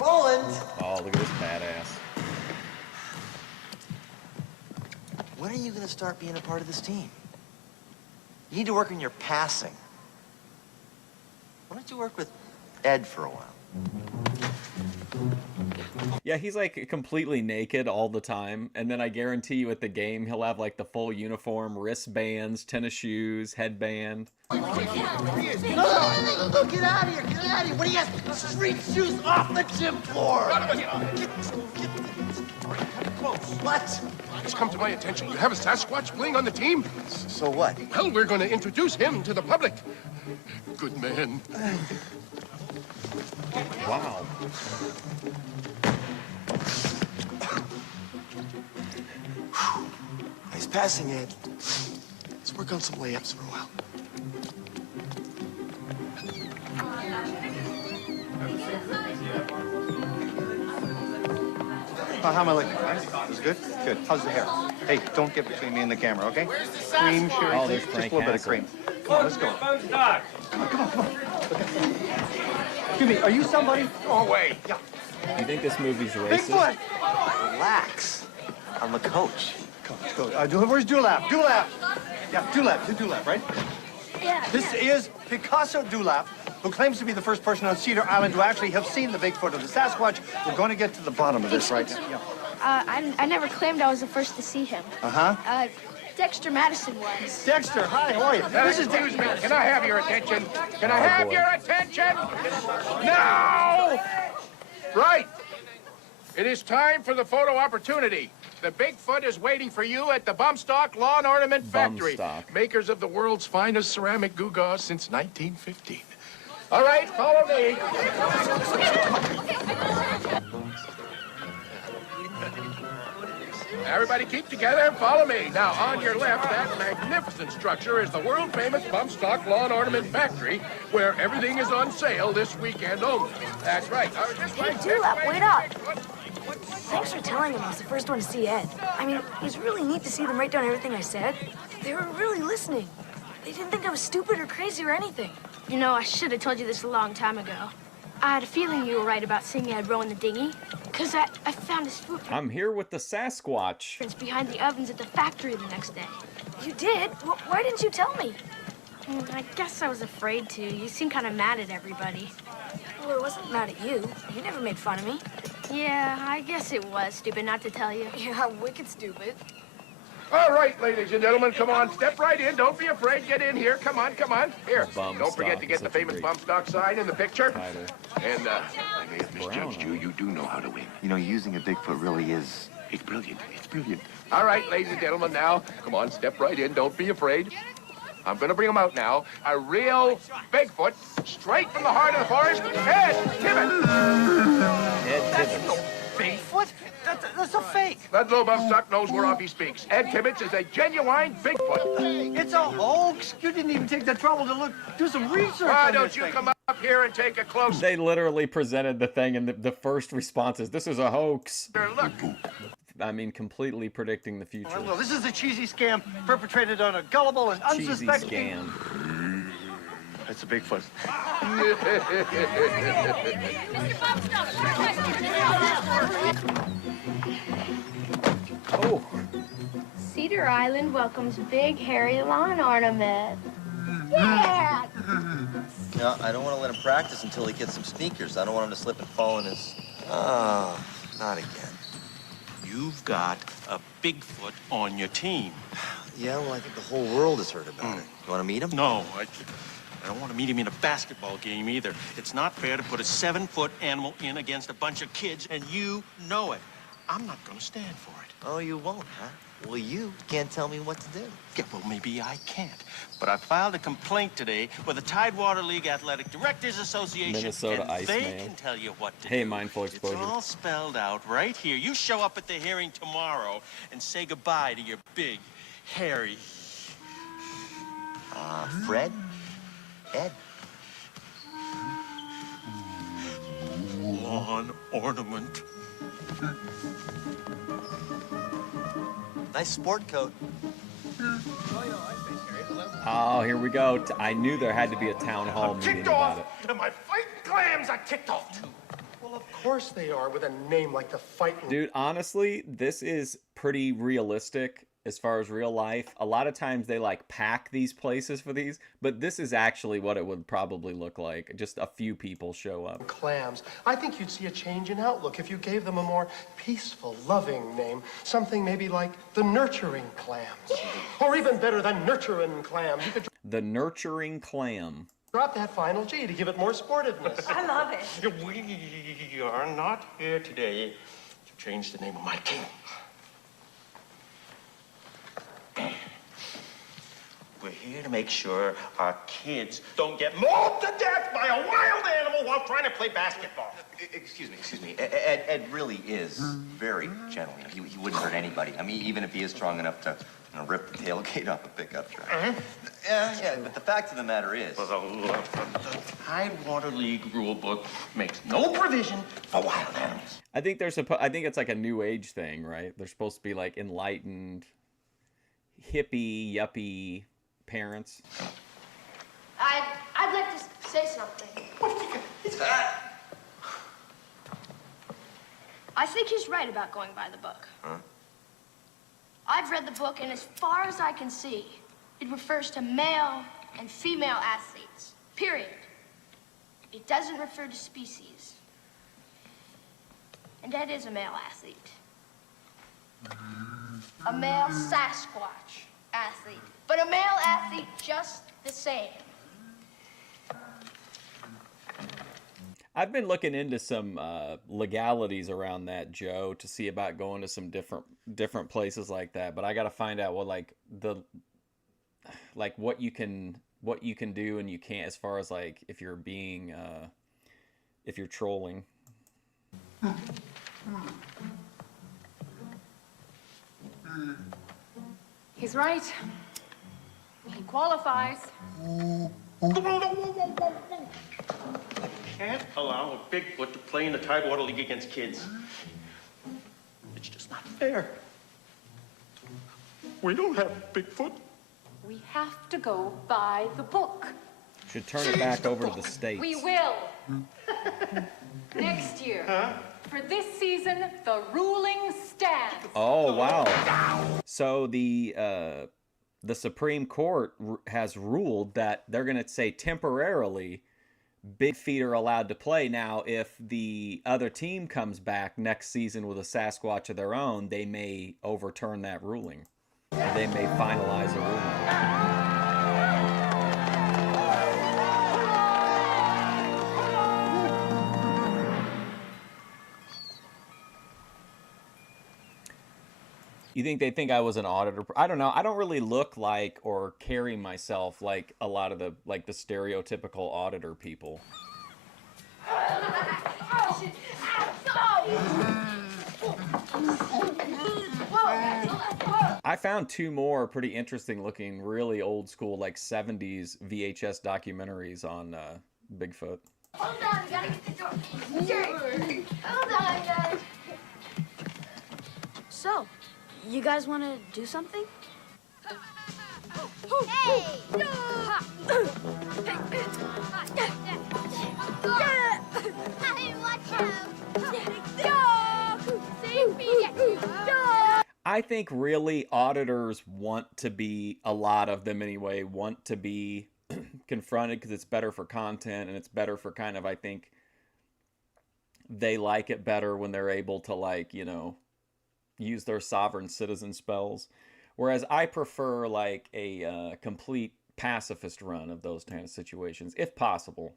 Roland! Oh, look at this badass. When are you going to start being a part of this team? You need to work on your passing. Why don't you work with Ed for a while? Yeah, he's like completely naked all the time, and then I guarantee you at the game he'll have like the full uniform, wristbands, tennis shoes, headband. No, get out of here, get out of here. What do you got? Street shoes off the gym floor. What? It's come to my attention. You have a Sasquatch playing on the team? So what? Well, we're going to introduce him to the public. Good man. Wow. Nice passing, Ed. Let's work on some layups for a while. How am I looking? Right? Is it good? Good. How's the hair? Hey, don't get between me and the camera, okay? Cream, Sherry, Oh, please. there's Just a Frank little bit of Castle. cream. Come on, let's go. Come on. Excuse me, are you somebody? Go away. Yeah. Do you think this movie's racist? Bigfoot! Relax. I'm the coach. Let's go. Where's Dulap? Dulap! Yeah, Dulap. You Dulap, right? Yeah. This is Picasso Dulap, who claims to be the first person on Cedar Island to actually have seen the Bigfoot of the Sasquatch. We're going to get to the bottom of this right now. Yeah. I never claimed I was the first to see him. Uh-huh. Dexter Madison was. Dexter, hi, how are you? This is Excuse me. Can I have your attention? Can I have boy. your attention? Now! Right. It is time for the photo opportunity. The Bigfoot is waiting for you at the Bumstock Lawn Ornament Factory. Bumstock. Makers of the world's finest ceramic gewgaws since 1915. All right, follow me. Everybody keep together and follow me. Now, on your left, that magnificent structure is the world-famous Bumstock Lawn Ornament Factory, where everything is on sale this weekend only. That's right. Hey, Dulap, wait up. Thanks for telling him I was the first one to see Ed. I mean, it was really neat to see them write down everything I said. They were really listening. They didn't think I was stupid or crazy or anything. You know, I should have told you this a long time ago. I had a feeling you were right about seeing Ed rowing the dinghy, because I found his footprints I'm here with the Sasquatch. behind the ovens at the factory the next day. You did? Why didn't you tell me? I guess I was afraid to. You seem kind of mad at everybody. Well, it wasn't mad at you. You never made fun of me. Yeah, I guess it was stupid not to tell you. Yeah, wicked stupid. All right, ladies and gentlemen, come on, step right in. Don't be afraid. Get in here. Come on, come on. Here. Don't forget to get the famous bump stock sign in the picture. And I may have misjudged you. You do know how to win. You know, using a Bigfoot really is... It's brilliant. It's brilliant. All right, ladies and gentlemen, now, come on, step right in. Don't be afraid. I'm going to bring them out now. A real Bigfoot, straight from the heart of the forest, Ed Tibbets. Ed Tibbets. Bigfoot? That's a fake. That little buff suck knows whereof he speaks. Ed Tibbets is a genuine Bigfoot. It's a hoax. You didn't even take the trouble to do some research. Why on don't this you thing. come up here and take a close They literally presented the thing, and the first response is, "This is a hoax." look? I mean, completely predicting the future. Well, this is a cheesy scam perpetrated on a gullible and Cheesy unsuspecting... scam. It's a Bigfoot. Oh. Cedar Island welcomes Big Hairy Lawn Ornament. Yeah! No, I don't want to let him practice until he gets some sneakers. I don't want him to slip and fall in his... Oh, not again. You've got a Bigfoot on your team. Yeah, well, I think the whole world has heard about it. You want to meet him? No, I don't want to meet him in a basketball game either. It's not fair to put a 7-foot animal in against a bunch of kids, and you know it. I'm not going to stand for it. Oh, you won't, huh? Well, you can't tell me what to do. Yeah, well, maybe I can't. But I filed a complaint today with the Tidewater League Athletic Directors Association, Minnesota and Ice they Man. can tell you what to Hey, do. Mindful Exposure. It's all spelled out right here. You show up at the hearing tomorrow and say goodbye to your big, hairy... Fred? Ed? lawn ornament. Nice sport coat. Oh, here we go. I knew there had to be a town hall meeting Kicked about off, it. and my fighting clams are kicked off, too. Well, of course they are, with a name like the Fighting... Dude, honestly, this is pretty realistic as far as real life. A lot of times they like pack these places for these, but this is actually what it would probably look like. Just a few people show up. Clams. I think you'd see a change in outlook if you gave them a more peaceful, loving name. Something maybe like the Nurturing Clams. Or even better, the Nurturing Clams. You could The Nurturing Clam. drop that final G to give it more sportiveness. I love it. We are not here today to change the name of my team. We're here to make sure our kids don't get mauled to death by a wild animal while trying to play basketball. Excuse me. Ed really is very gentle. He wouldn't hurt anybody. I mean, even if he is strong enough to rip the tailgate off a pickup truck. Yeah, but the fact of the matter is... Well, the Tidewater League rule book makes no provision for wild animals. I think I think it's like a new age thing, right? They're supposed to be like enlightened, hippie, yuppie parents. I'd like to say something. I think he's right about going by the book. Huh? I've read the book, and as far as I can see, it refers to male and female athletes. Period. It doesn't refer to species. And Ed is a male athlete. A male Sasquatch athlete. But a male athlete just the same. I've been looking into some legalities around that, Joe, to see about going to some different places like that. But I got to find out what what you can do and you can't, as far as like if you're being if you're trolling. He's right. He qualifies. Can't allow a Bigfoot to play in the Tidewater League against kids. It's just not fair. We don't have Bigfoot. We have to go by the book. Should turn it back over to the States. We will. Next year. For this season, the ruling stands. Oh, wow. So the Supreme Court has ruled that they're going to say temporarily big feet are allowed to play. Now, if the other team comes back next season with a Sasquatch of their own, they may overturn that ruling. And they may finalize a rumor. You think they think I was an auditor? I don't know. I don't really look like or carry myself like a lot of the stereotypical auditor people. I found two more pretty interesting looking, really old school, like 70s VHS documentaries on Bigfoot. Hold on, we gotta get the door. Jerry, hold on, guys. So, you guys want to do something? Hey! Hey, watch out! I think really auditors want to be, a lot of them anyway, want to be confronted because it's better for content and it's better for kind of, I think, they like it better when they're able to, like, you know, use their sovereign citizen spells. Whereas I prefer like a complete pacifist run of those kind of situations, if possible.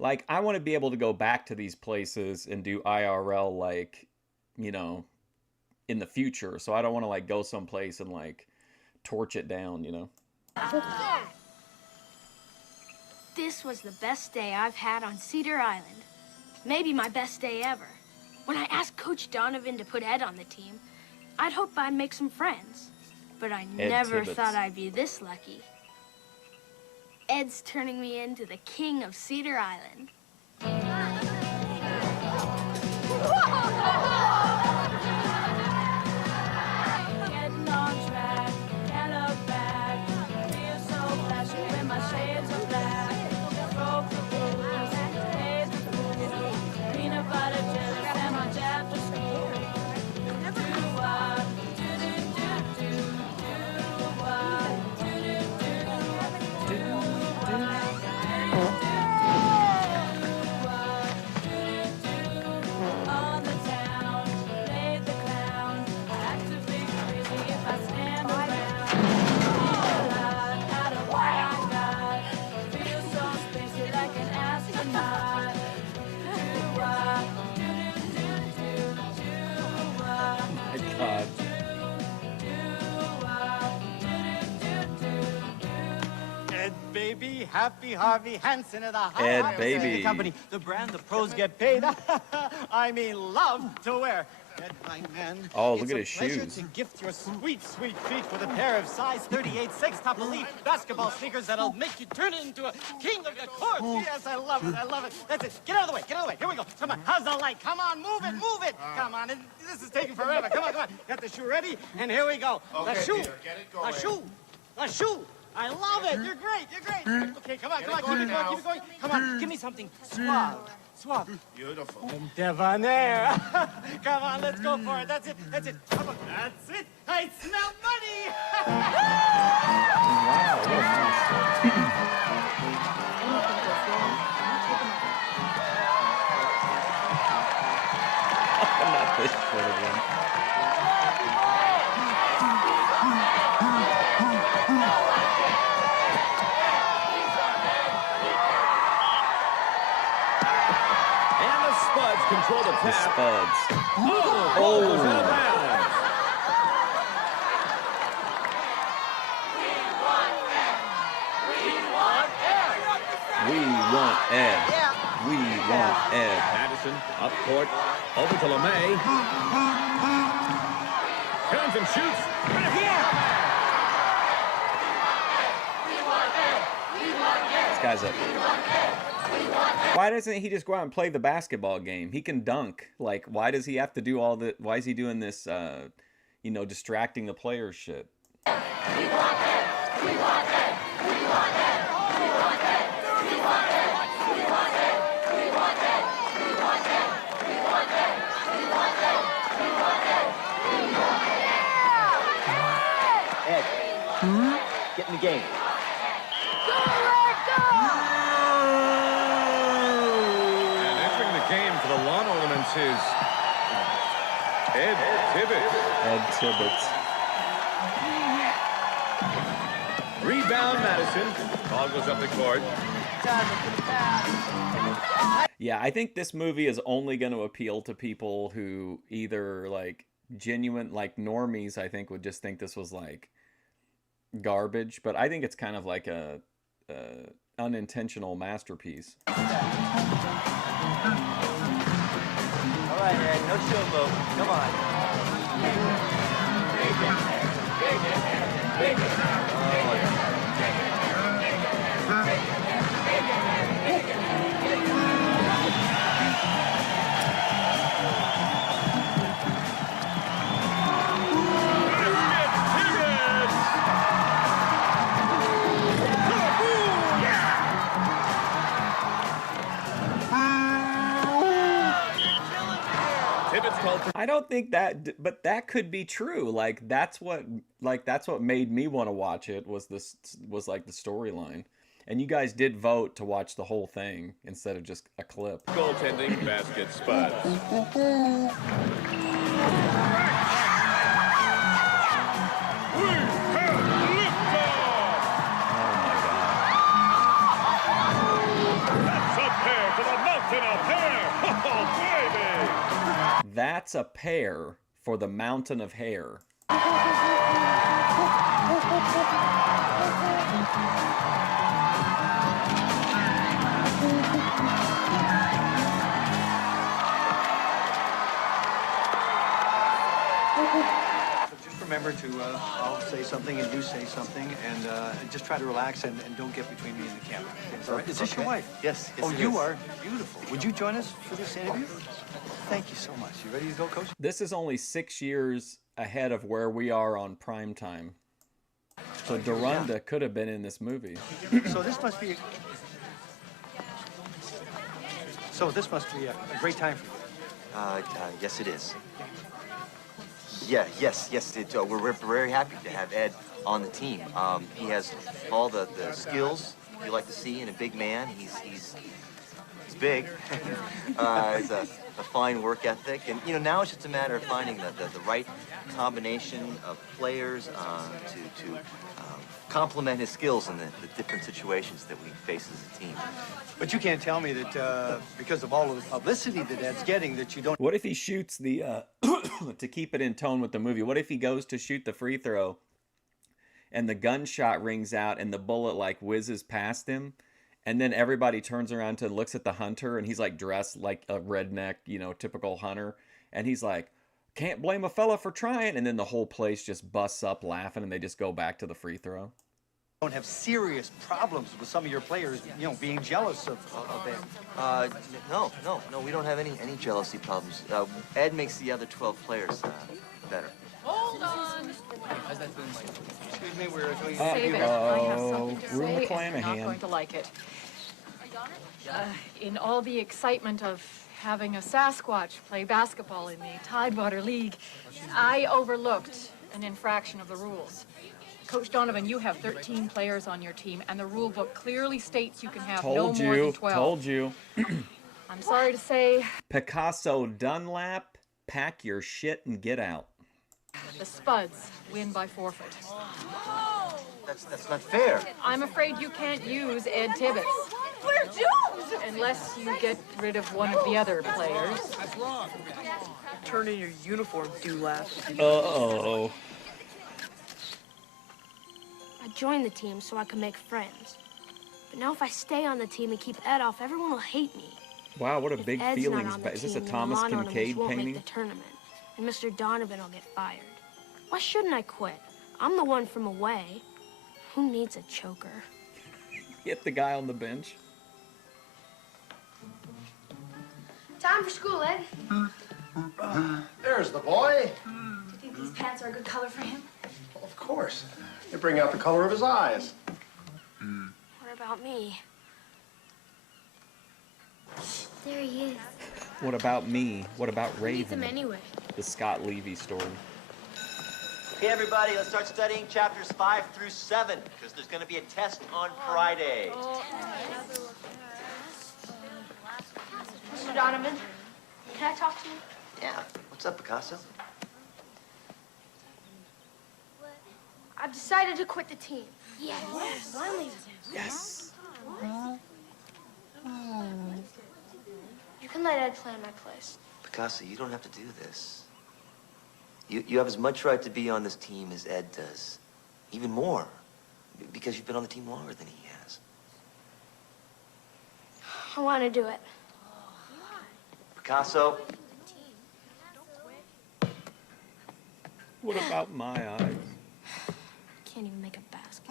Like, I want to be able to go back to these places and do IRL, like, you know, in the future. So I don't want to, like, go someplace and, like, torch it down, you know? This was the best day I've had on Cedar Island. Maybe my best day ever. When I asked Coach Donovan to put Ed on the team, I'd hoped I'd make some friends. But I never thought I'd be this lucky. Ed's turning me into the king of Cedar Island. Getting on track, can't look back. Feel so flashy when my shades are black. Broke the rules, paid the fools. Peanut butter jelly sandwich after school. Do what? Ed Baby, Happy Harvey Hansen of the Ed High Baby. Company, the brand the pros get paid. I mean, love to wear. Ed, my man. Oh, look at his It's a pleasure shoes. to gift your sweet, sweet feet with a pair of size 38-6 top elite basketball sneakers that'll make you turn into a king of the court. Yes, I love it. I love it. That's it. Get out of the way. Get out of the way. Here we go. Come on. How's the light? Come on. Move it. Move it. Come on. This is taking forever. Come on. Come on. Got the shoe ready? And here we go. Okay, the shoe. Peter, get it going. The shoe. The shoe. I love it. You're great. You're great. Okay, come on. Come on. Keep it going. Keep it going. Come on. Give me something suave. Suave. Beautiful. And debonair. Come on, let's go for it. That's it. That's it. Come on. That's it. I smell money. Wow, what a mess. Not this short again. And the Spuds control the The tap. Spuds. Oh, ball goes out of bounds. We want Ed. We want Ed. Madison up court, over to LeMay. Turns and shoots. This guy's up. Why doesn't he just go out and play the basketball game? He can dunk. Like, why does he have to do all the? Why is he doing this? You know, distracting the players shit. game. And entering the game for the lawn ornaments is Ed Tibbetts. Ed Tibbetts. Rebound, Madison. Ball goes up the court. Yeah, I think this movie is only going to appeal to people who either like genuine, like normies, I think would just think this was like garbage, but I think it's kind of like a unintentional masterpiece. All right, Ed, no showboat. Come on. I don't think that, but that could be true. Like that's what made me want to watch it was like the storyline. And you guys did vote to watch the whole thing instead of just a clip. Goaltending, basket, Spuds. That's a pair for the mountain of hair. Just remember to, I'll say something and you say something, and just try to relax and don't get between me and the camera. All right. Is this your wife? Yes. Oh, you are? Beautiful. Would you join us for this interview? Thank you so much. You ready to go, Coach? This is only 6 years ahead of where we are on prime time. So Doronda could have been in this movie. So this must be a great time for you. Yes, it is. Yes. We're very happy to have Ed on the team. He has all the skills you like to see in a big man. He's big. He's a fine work ethic, and now it's just a matter of finding the right combination of players to complement his skills in the different situations that we face as a team. But you can't tell me that because of all of the publicity that Ed's getting that you don't... What if he shoots the, to keep it in tone with the movie, what if he goes to shoot the free throw and the gunshot rings out and the bullet like whizzes past him, and then everybody turns around to looks at the hunter and he's like dressed like a redneck, typical hunter, and he's like, can't blame a fella for trying, and then the whole place just busts up laughing and they just go back to the free throw? Don't have serious problems with some of your players, being jealous of Ed. No, we don't have any jealousy problems. Ed makes the other 12 players better. Hold on. Excuse me, we're doing... Save it. I have something to Rue say, and McClanahan. you're not going to like it. In all the excitement of having a Sasquatch play basketball in the Tidewater League, I overlooked an infraction of the rules. Coach Donovan, you have 13 players on your team, and the rule book clearly states you can have no more than 12. Told you. I'm sorry to say, Picasso Dunlap, pack your shit and get out. the Spuds win by forfeit. That's not fair. I'm afraid you can't use Ed Tibbetts. We're doomed! Unless you get rid of one of the other players. That's wrong. Turn in your uniform, Dewlap. Uh-oh. I joined the team so I could make friends. But now if I stay on the team and keep Ed off, everyone will hate me. Wow, what a If big Ed's feelings. not on the Is this a team, then Thomas Lawn Ornaments Kincaid won't painting? make the tournament, and Mr. Donovan will get fired. Why shouldn't I quit? I'm the one from away. Who needs a choker? Hit the guy on the bench. Time for school, Ed. There's the boy. Do you think these pants are a good color for him? Well, of course. They bring out the color of his eyes. What about me? There he is. What about me? What about Who needs him Raven? anyway? The Scott Levy story. Okay, everybody, let's start studying chapters 5 through 7, because there's going to be a test on Friday. Mr. Donovan, can I talk to you? Yeah. What's up, Picasso? I've decided to quit the team. Yes. Finally. Yes. You can let Ed play in my place. Picasso, you don't have to do this. You have as much right to be on this team as Ed does. Even more. Because you've been on the team longer than he has. I want to do it. Picasso. What about my eyes? Can't even make a basket.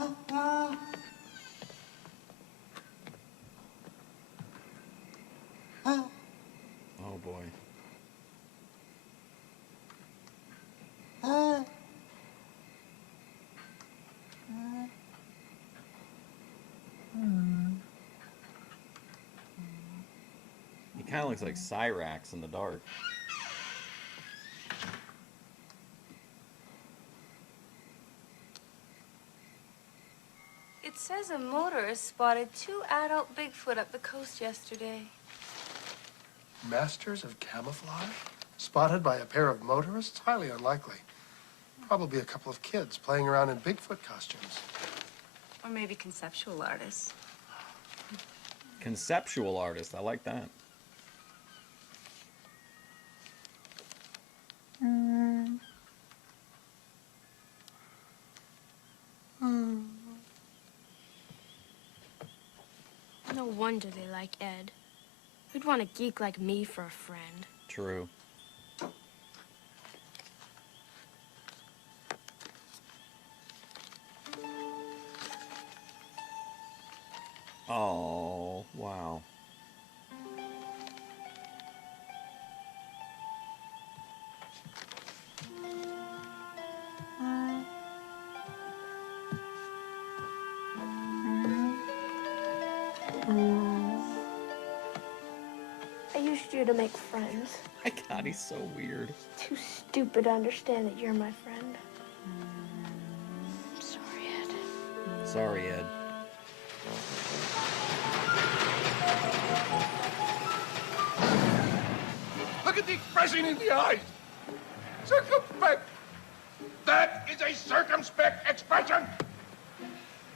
Oh boy. He kind of looks like Cyrax in the dark. It says a motorist spotted 2 adult Bigfoot up the coast yesterday. Masters of camouflage? Spotted by a pair of motorists? Highly unlikely. Probably a couple of kids playing around in Bigfoot costumes. Or maybe conceptual artists. Conceptual artist. I like that. No wonder they like Ed. Who'd want a geek like me for a friend? True. Oh, wow. I used you to make friends. My God, he's so weird. Too stupid to understand that you're my friend. I'm sorry, Ed. Sorry, Ed. Look at the expression in the eyes. Circumspect. That is a circumspect expression.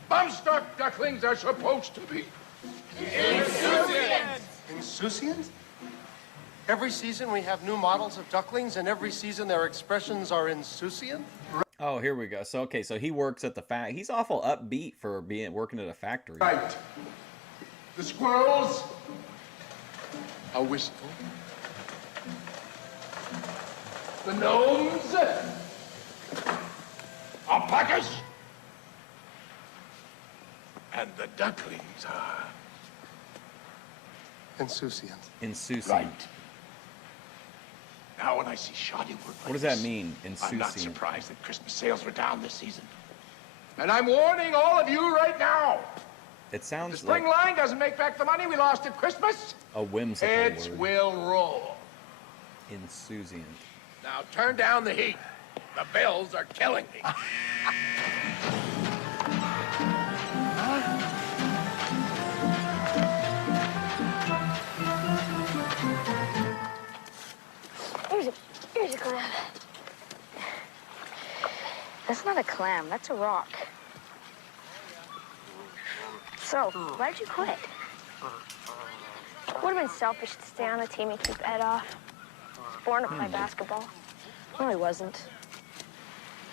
Bumstock ducklings are supposed to be. Insouciant? Every season we have new models of ducklings, and every season their expressions are insouciant? Oh, here we go. So, okay, so he works at the He's awful upbeat for working at a factory. Right. The squirrels are wistful. The gnomes are peckish. And the ducklings are insouciant. Insouciant. Right. Now when I see shoddy work like What does that this, mean, I'm not insouciant? surprised that Christmas sales were down this season. And I'm warning all of you right now. It The sounds spring like line doesn't make back the money we lost at Christmas. a whimsical It word. will roll. Insouciant. Now turn down the heat. The bills are killing me. Here's a clam. That's not a clam, that's a rock. So, why'd you quit? Would have been selfish to stay on the team and keep Ed off. Born to play basketball. No, he wasn't.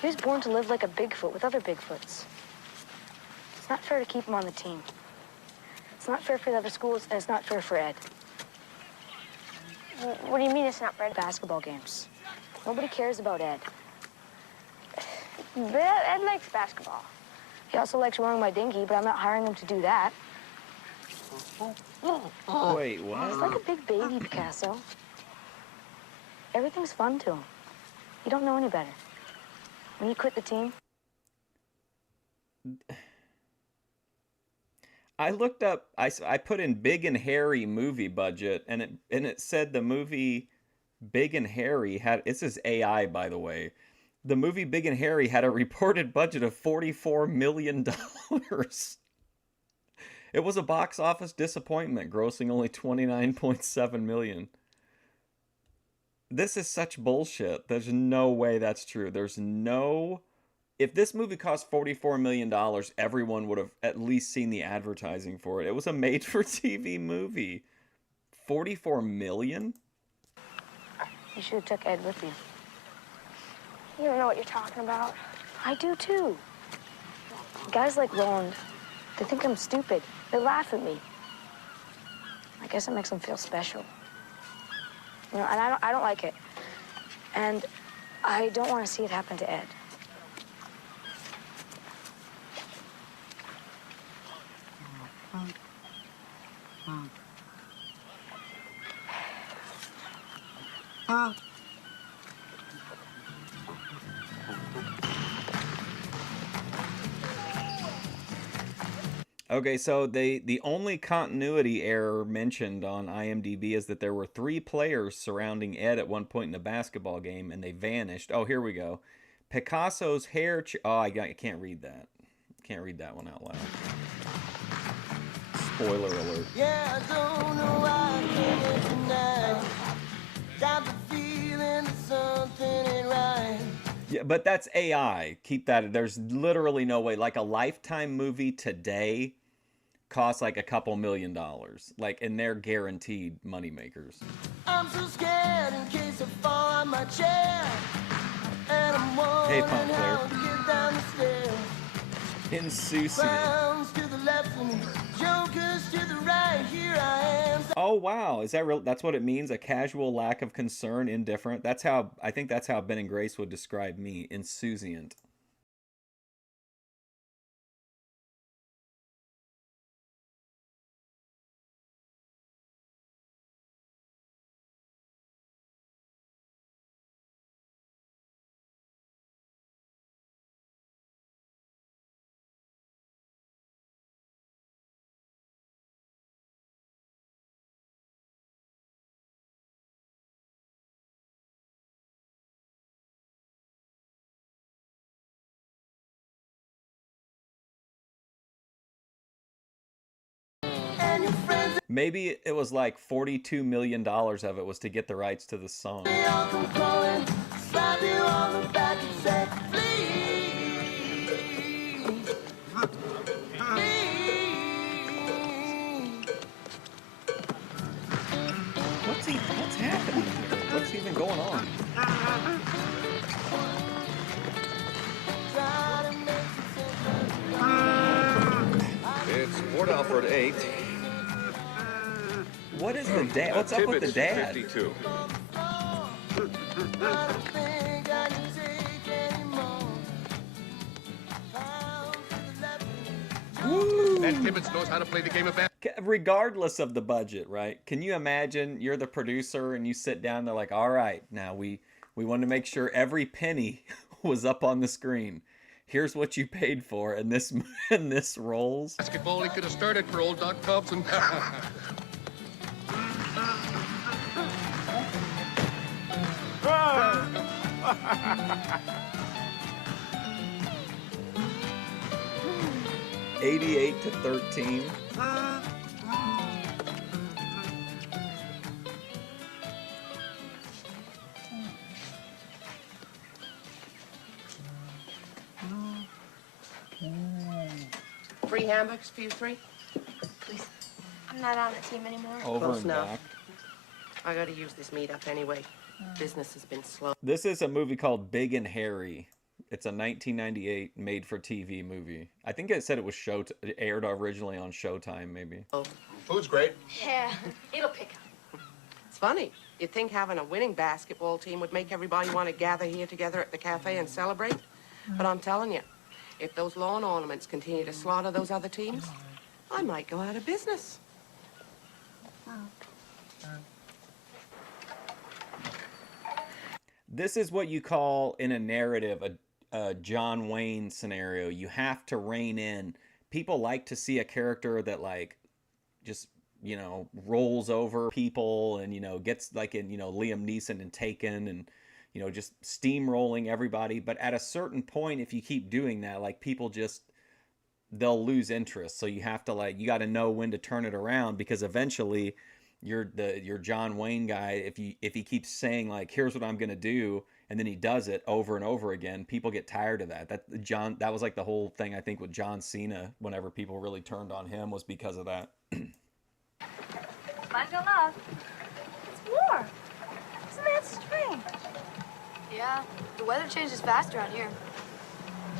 He was born to live like a Bigfoot with other Bigfoots. It's not fair to keep him on the team. It's not fair for the other schools, and it's not fair for Ed. What do you mean it's not fair? Basketball games. Nobody cares about Ed. But Ed likes basketball. He also likes rowing my dinghy, but I'm not hiring him to do that. Wait, what? He's like a big baby, Picasso. Everything's fun to him. You don't know any better. When you quit the team, I looked up. I put in Big and Hairy movie budget, and it said the movie Big and Hairy had. This is AI, by the way. The movie Big and Hairy had a reported budget of $44 million. It was a box office disappointment, grossing only $29.7 million. This is such bullshit. There's no way that's true. There's no... If this movie cost $44 million, everyone would have at least seen the advertising for it. It was a made-for-TV movie. $44 million? You should have took Ed with you. You don't know what you're talking about. I do too. Guys like Roland, they think I'm stupid. They laugh at me. I guess it makes them feel special. You know, and I don't like it. And I don't want to see it happen to Ed. Okay, so the only continuity error mentioned on IMDb is that there were 3 players surrounding Ed at one point in a basketball game, and they vanished. Oh, here we go. Picasso's hair... Oh, I can't read that. Can't read that one out loud. Spoiler alert. Yeah, I don't know why I came here tonight. Got the feeling that something ain't right. Yeah, but that's AI. Keep that. There's literally no way. Like a Lifetime movie today costs like a couple $1 million. Like, and they're guaranteed moneymakers. I'm so scared in case I fall on my chair. And I'm wondering how to get down the stairs. Insouciant. Clowns to the left and jokers to the right. Here I am. Oh wow, is that real? That's what it means? A casual lack of concern, indifferent. That's how I think that's how Ben and Grace would describe me. Insouciant. Maybe it was like $42 million of it was to get the rights to the song. What's happening here? What's even going on? It's Port Alfred 8. What is the dad? What's up with the dad? 52. That Tibbetts knows how to play the game of basketball. Regardless of the budget, right? Can you imagine you're the producer and you sit down, they're like, all right, now we want to make sure every penny was up on the screen. Here's what you paid for, and this rolls. Basketball, he could have started for old Doc Thompson. $88-13. Free hamburgers for you 3? Please. I'm not on the team anymore. Over Close and enough. back. I gotta use this meat up anyway. Business has been slow. This is a movie called Big and Hairy. It's a 1998 made-for-TV movie. I think it said it was it aired originally on Showtime, maybe. Oh. Food's great. Yeah, it'll pick up. It's funny. You'd think having a winning basketball team would make everybody want to gather here together at the cafe and celebrate. But I'm telling you, if those lawn ornaments continue to slaughter those other teams, I might go out of business. This is what you call, in a narrative, a John Wayne scenario. You have to rein in. People like to see a character that, like, just, you know, rolls over people and, you know, gets, like in, you know, Liam Neeson and Taken and, just steamrolling everybody. But at a certain point, if you keep doing that, like people just they'll lose interest. So you have to you got to know when to turn it around, because eventually your John Wayne guy, if he keeps saying like, here's what I'm gonna do, and then he does it over and over again, people get tired of that. That was like the whole thing I think with John Cena. Whenever people really turned on him was because of that. Mind your love. It's warm. Isn't that strange? Yeah, the weather changes fast around here.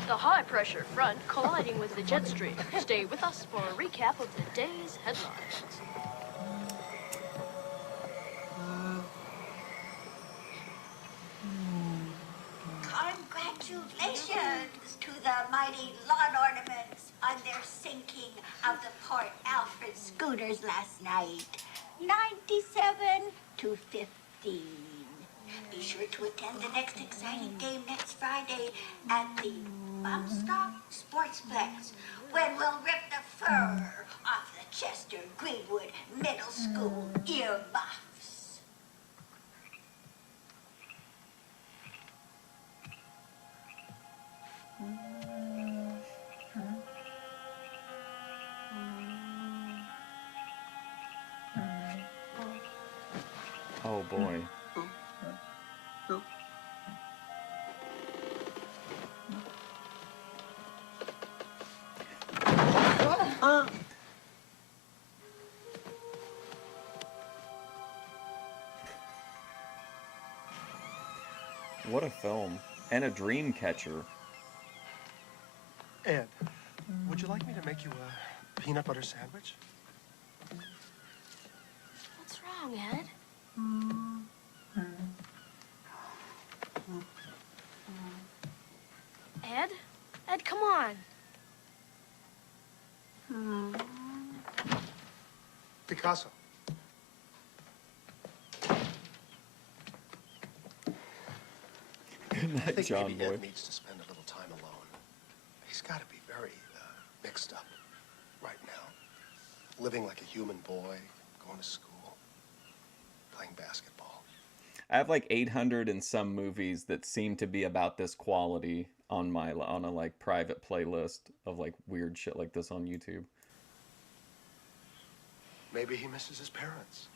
The high-pressure front colliding with the jet stream. Stay with us for a recap of the day's headlines. Congratulations to the mighty lawn ornaments on their sinking of the Port Alfred schooners last night. 97 to 15. Be sure to attend the next exciting game next Friday at the Bumstock Sportsplex, when we'll rip the fur off the Chester Greenwood Middle School earmuffs. Oh boy. What a film. And a dream catcher. Ed, would you like me to make you a peanut butter sandwich? What's wrong, Ed? Ed? Ed, come on. Picasso. Good I night, think John maybe boy. Ed needs to spend a little time alone. He's got to be very mixed up right now. Living like a human boy, going to school, playing basketball. I have like 800 and some movies that seem to be about this quality on a like private playlist of like weird shit like this on YouTube. Maybe he misses his parents.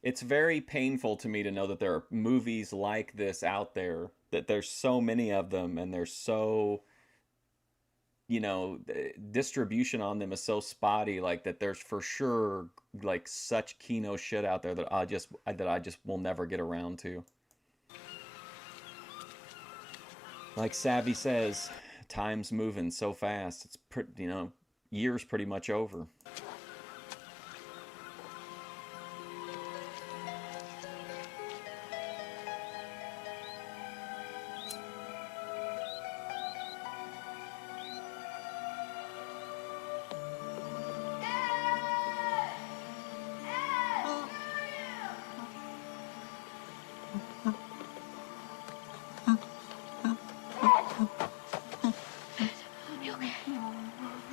It's very painful to me to know that there are movies like this out there, that there's so many of them, and there's so, distribution on them is so spotty, like that there's for sure like such Kino shit out there that I just will never get around to. Like Savvy says, time's moving so fast. It's years pretty much over.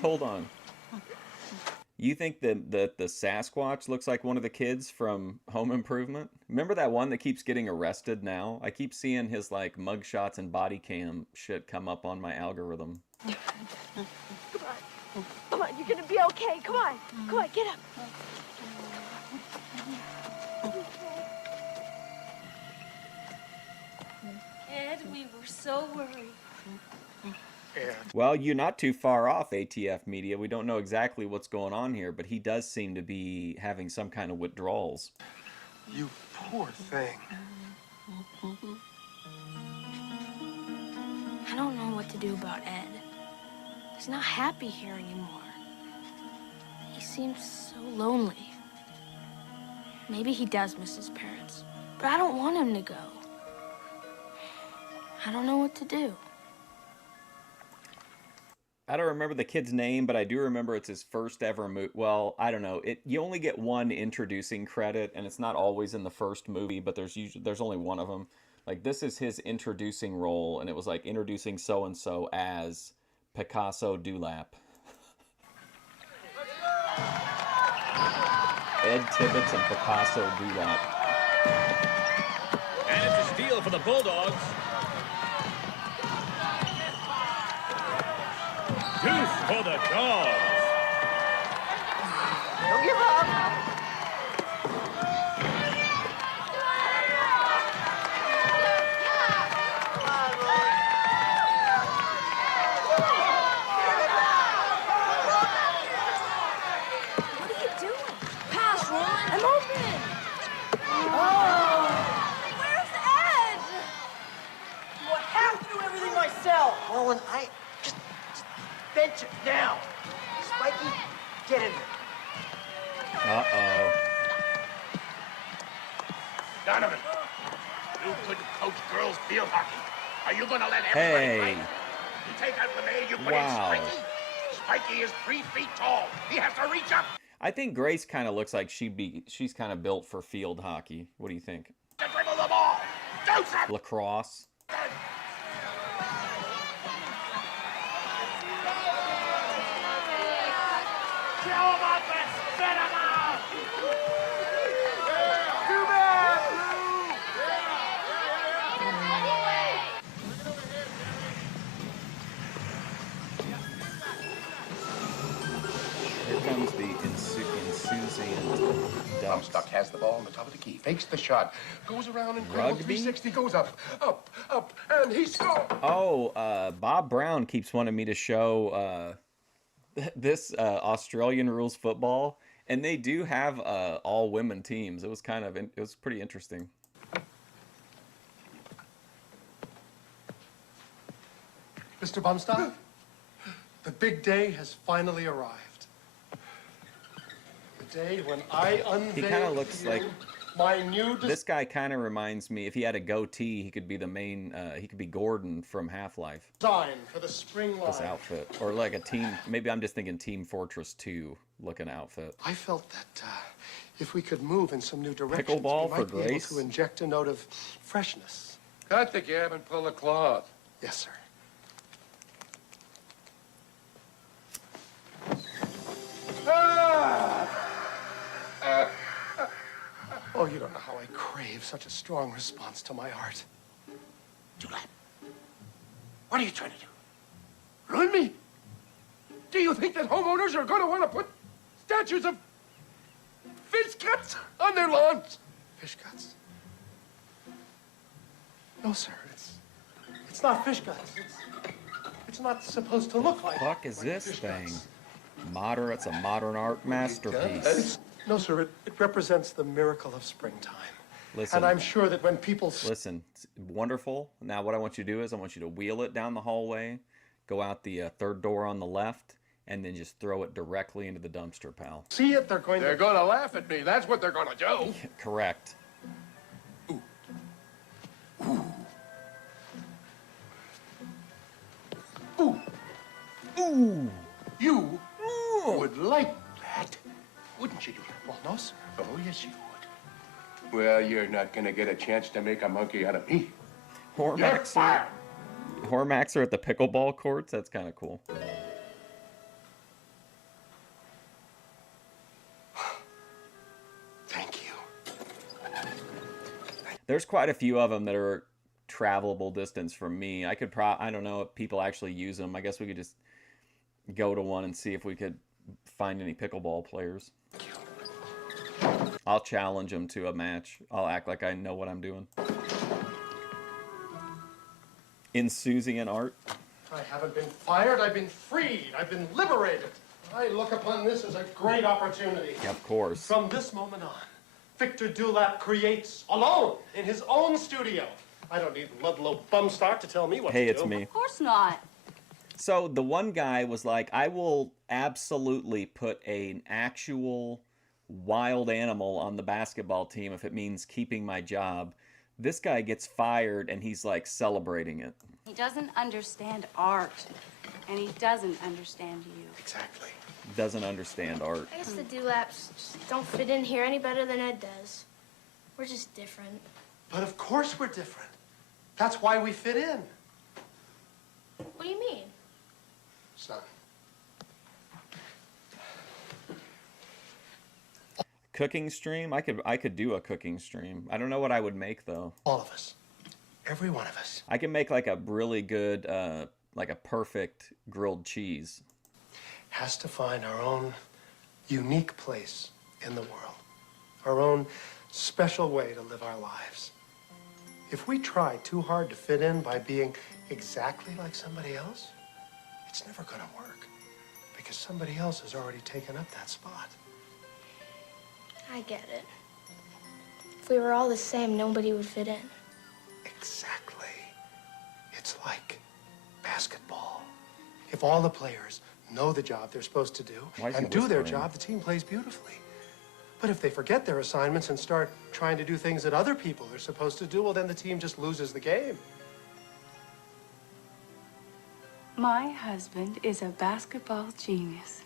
Hold on. You think that the Sasquatch looks like one of the kids from Home Improvement? Remember that one that keeps getting arrested now? I keep seeing his like mugshots and body cam shit come up on my algorithm. Come on, you're gonna be okay. Come on, get up. Ed, we were so worried. Well, you're not too far off, ATF Media. We don't know exactly what's going on here, but he does seem to be having some kind of withdrawals. You poor thing. I don't know what to do about Ed. He's not happy here anymore. He seems so lonely. Maybe he does miss his parents, but I don't want him to go. I don't know what to do. I don't remember the kid's name, but I do remember it's his first ever movie. Well, I don't know. You only get one introducing credit, and it's not always in the first movie, but there's only one of them. Like, this is his introducing role, and it was like introducing so-and-so as Picasso Dewlap. Ed Tibbetts and Picasso Dulap. And it's a steal for the Bulldogs. Deuce for the Dogs. Don't give up. What are you doing? Pass, Roland. I'm open. Where's Ed? Do I have to do everything myself? Roland, just bench it now. Spikey, get in there. Uh-oh. Donovan, you couldn't coach girls field hockey. Are you going to let everybody Hey. play? You take out LeMay, you put Wow. in Spikey. Spikey is 3 feet tall. He has to reach up I think Grace kind of looks like she's kind of built for field hockey. What do you think? to dribble the ball. Do something. Lacrosse? Throw him up and spit him out. Too bad, Here comes the insouciant Ducks. Stuck has the ball on the top of the key, fakes the shot, goes around and Rugby? 360, goes up, and he scores. Oh, Bob Brown keeps wanting me to show this Australian rules football, and they do have all women teams. It was it was pretty interesting. Mr. Bumstock, the big day has finally arrived. The day when I unveil He kind of looks to you like my new this guy. Kind of reminds me. If he had a goatee, he could be the main. He could be Gordon from Half-Life. design for the spring line. This outfit, or like a team. Maybe I'm just thinking Team Fortress 2 looking outfit. I felt that if we could move in some new directions, Pickleball we for might be able Grace? to inject a note of freshness. I think you haven't pulled a cloth. Yes, sir. Oh, you don't know how I crave such a strong response to my art. What are you trying to do? Ruin me? Do you think that homeowners are going to want to put statues of fish guts on their lawns? Fish guts? No, sir. It's not fish guts. It's not supposed to look like. Fuck is this thing? Modern. It's a modern art masterpiece. No, sir. It represents the miracle of springtime. Listen. And I'm sure that when people Listen, it's wonderful. Now what I want you to do is I want you to wheel it down the hallway, go out the third door on the left, and then just throw it directly into the dumpster, pal. see it, they're going They're going to laugh at me. That's what they're going to do. Correct. Ooh. You would like that, wouldn't you? Well, no, sir. Oh, yes, you would. Well, you're not going to get a chance to make a monkey out of me. You're Hormax fired. Hormax are at the pickleball courts. That's kind of cool. Thank you. There's quite a few of them that are travelable distance from me. I don't know if people actually use them. I guess we could just go to one and see if we could find any pickleball players. I'll challenge them to a match. I'll act like I know what I'm doing. Insouciant art. I haven't been fired. I've been freed. I've been liberated. I look upon this as a great opportunity. Yeah, of course. From this moment on, Victor Dulap creates alone in his own studio. I don't need Ludlow Bumstock to tell me what Hey, to it's do. me. Of course not. So the one guy was like, I will absolutely put an actual wild animal on the basketball team if it means keeping my job. This guy gets fired and he's like celebrating it. He doesn't understand art, and he doesn't understand you. Exactly. Doesn't understand art. I guess the Dulaps just don't fit in here any better than Ed does. We're just different. But of course we're different. That's why we fit in. What do you mean? Son. Cooking stream? I could do a cooking stream. I don't know what I would make though. All of us. Every one of us. I can make like a really good, like a perfect grilled cheese. Has to find our own unique place in the world. Our own special way to live our lives. If we try too hard to fit in by being exactly like somebody else, it's never gonna work. Because somebody else has already taken up that spot. I get it. If we were all the same, nobody would fit in. Exactly. It's like basketball. If all the players know the job they're supposed to do Why is he and do their whispering? job, the team plays beautifully. But if they forget their assignments and start trying to do things that other people are supposed to do, well, then the team just loses the game. My husband is a basketball genius.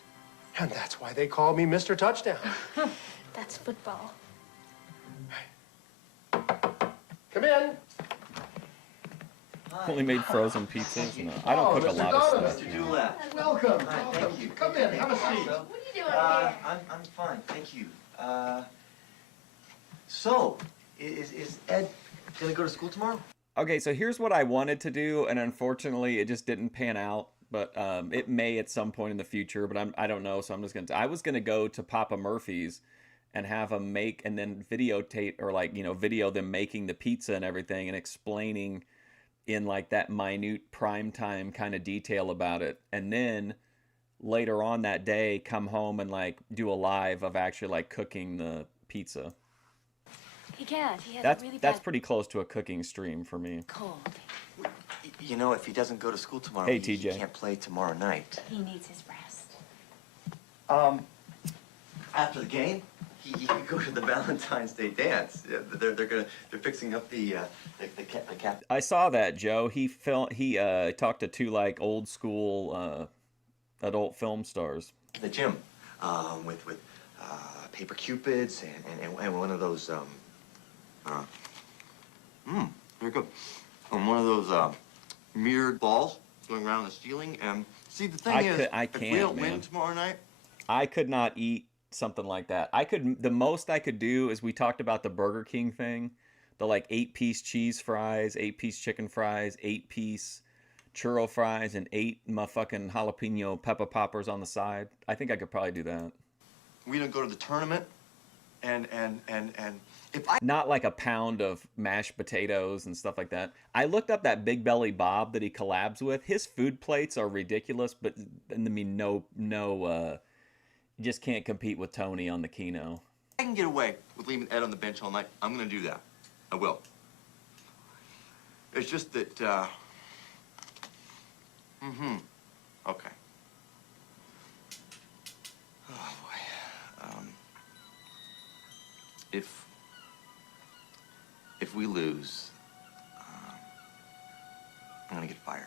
And that's why they call me Mr. Touchdown. That's football. Come in. Only made frozen pizzas. No, I don't cook a lot of stuff. Mr. Dulap. Welcome. Hi, thank you. Come in, have a seat. What are you doing I'm fine, thank you. So, is Ed gonna go to school tomorrow? Okay, so here's what I wanted to do, and unfortunately, it just didn't pan out. But it may at some point in the future, but I don't know. So I'm just gonna. I was gonna go to Papa Murphy's and have them make and then videotape or like video them making the pizza and everything and explaining in like that minute primetime kind of detail about it, and then later on that day come home and like do a live of actually like cooking the pizza. He can't. He has That's a really that's bad pretty close to a cooking stream for me. cold. You know, if he doesn't go to school tomorrow, Hey, he TJ. can't play tomorrow night. He needs his rest. After the game, he could go to the Valentine's Day dance. Yeah, they're fixing up the cap. I saw that, Joe. He talked to two like old school adult film stars. The gym, with paper cupids and one of those very good. And one of those mirrored balls going around the ceiling. And see, the thing is, I if we can't, don't man. win tomorrow night, I could not eat something like that. The most I could do is we talked about the Burger King thing, the like 8-piece cheese fries, 8-piece chicken fries, 8-piece churro fries, and 8 motherfucking jalapeno pepper poppers on the side. I think I could probably do that. we don't go to the tournament. And if I Not like a pound of mashed potatoes and stuff like that. I looked up that Big Belly Bob that he collabs with. His food plates are ridiculous, but I mean, no, you just can't compete with Tony on the Keno. can get away with leaving Ed on the bench all night, I'm gonna do that. I will. It's just that, okay. Oh, boy. If we lose, I'm gonna get fired.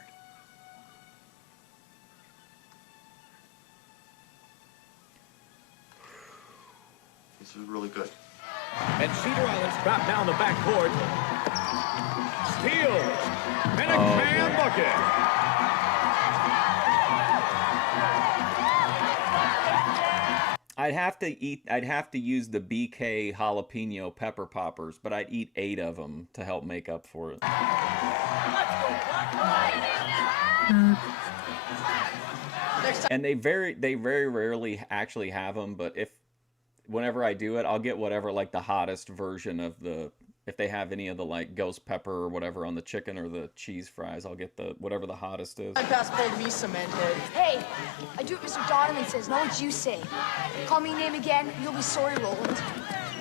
This is really good. And Cedar Island's dropped down the backcourt. Steal. And a can bucket. I'd have to use the BK jalapeno pepper poppers, but I'd eat 8 of them to help make up for it. And they very rarely actually have them, but whenever I do it, I'll get whatever like the hottest version of if they have any of the like ghost pepper or whatever on the chicken or the cheese fries, I'll get whatever the hottest is. My basketball to me, cemented. Hey, I do what Mr. Donovan says, not what you say. Call me name again, you'll be sorry, Roland.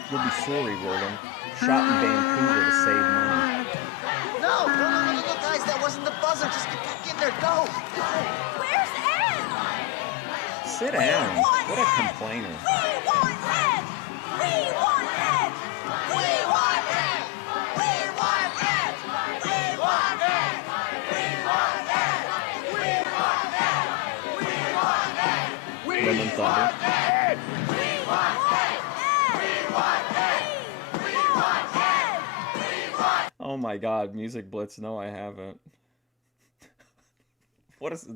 You'll be sorry, Roland. Shot in Vancouver to save money. No, guys, that wasn't the buzzer. Just get back in there, go. Where's Ed? Sit down. What a complainer. We want Ed! We want Ed! We want Ed! We want Ed! We want Ed! We want Ed! We want Ed! We want Ed! Lemon Thunder. Ed! We want Ed! We want Ed! We want Ed! We want Oh my God, Music Blitz. No, I haven't. What is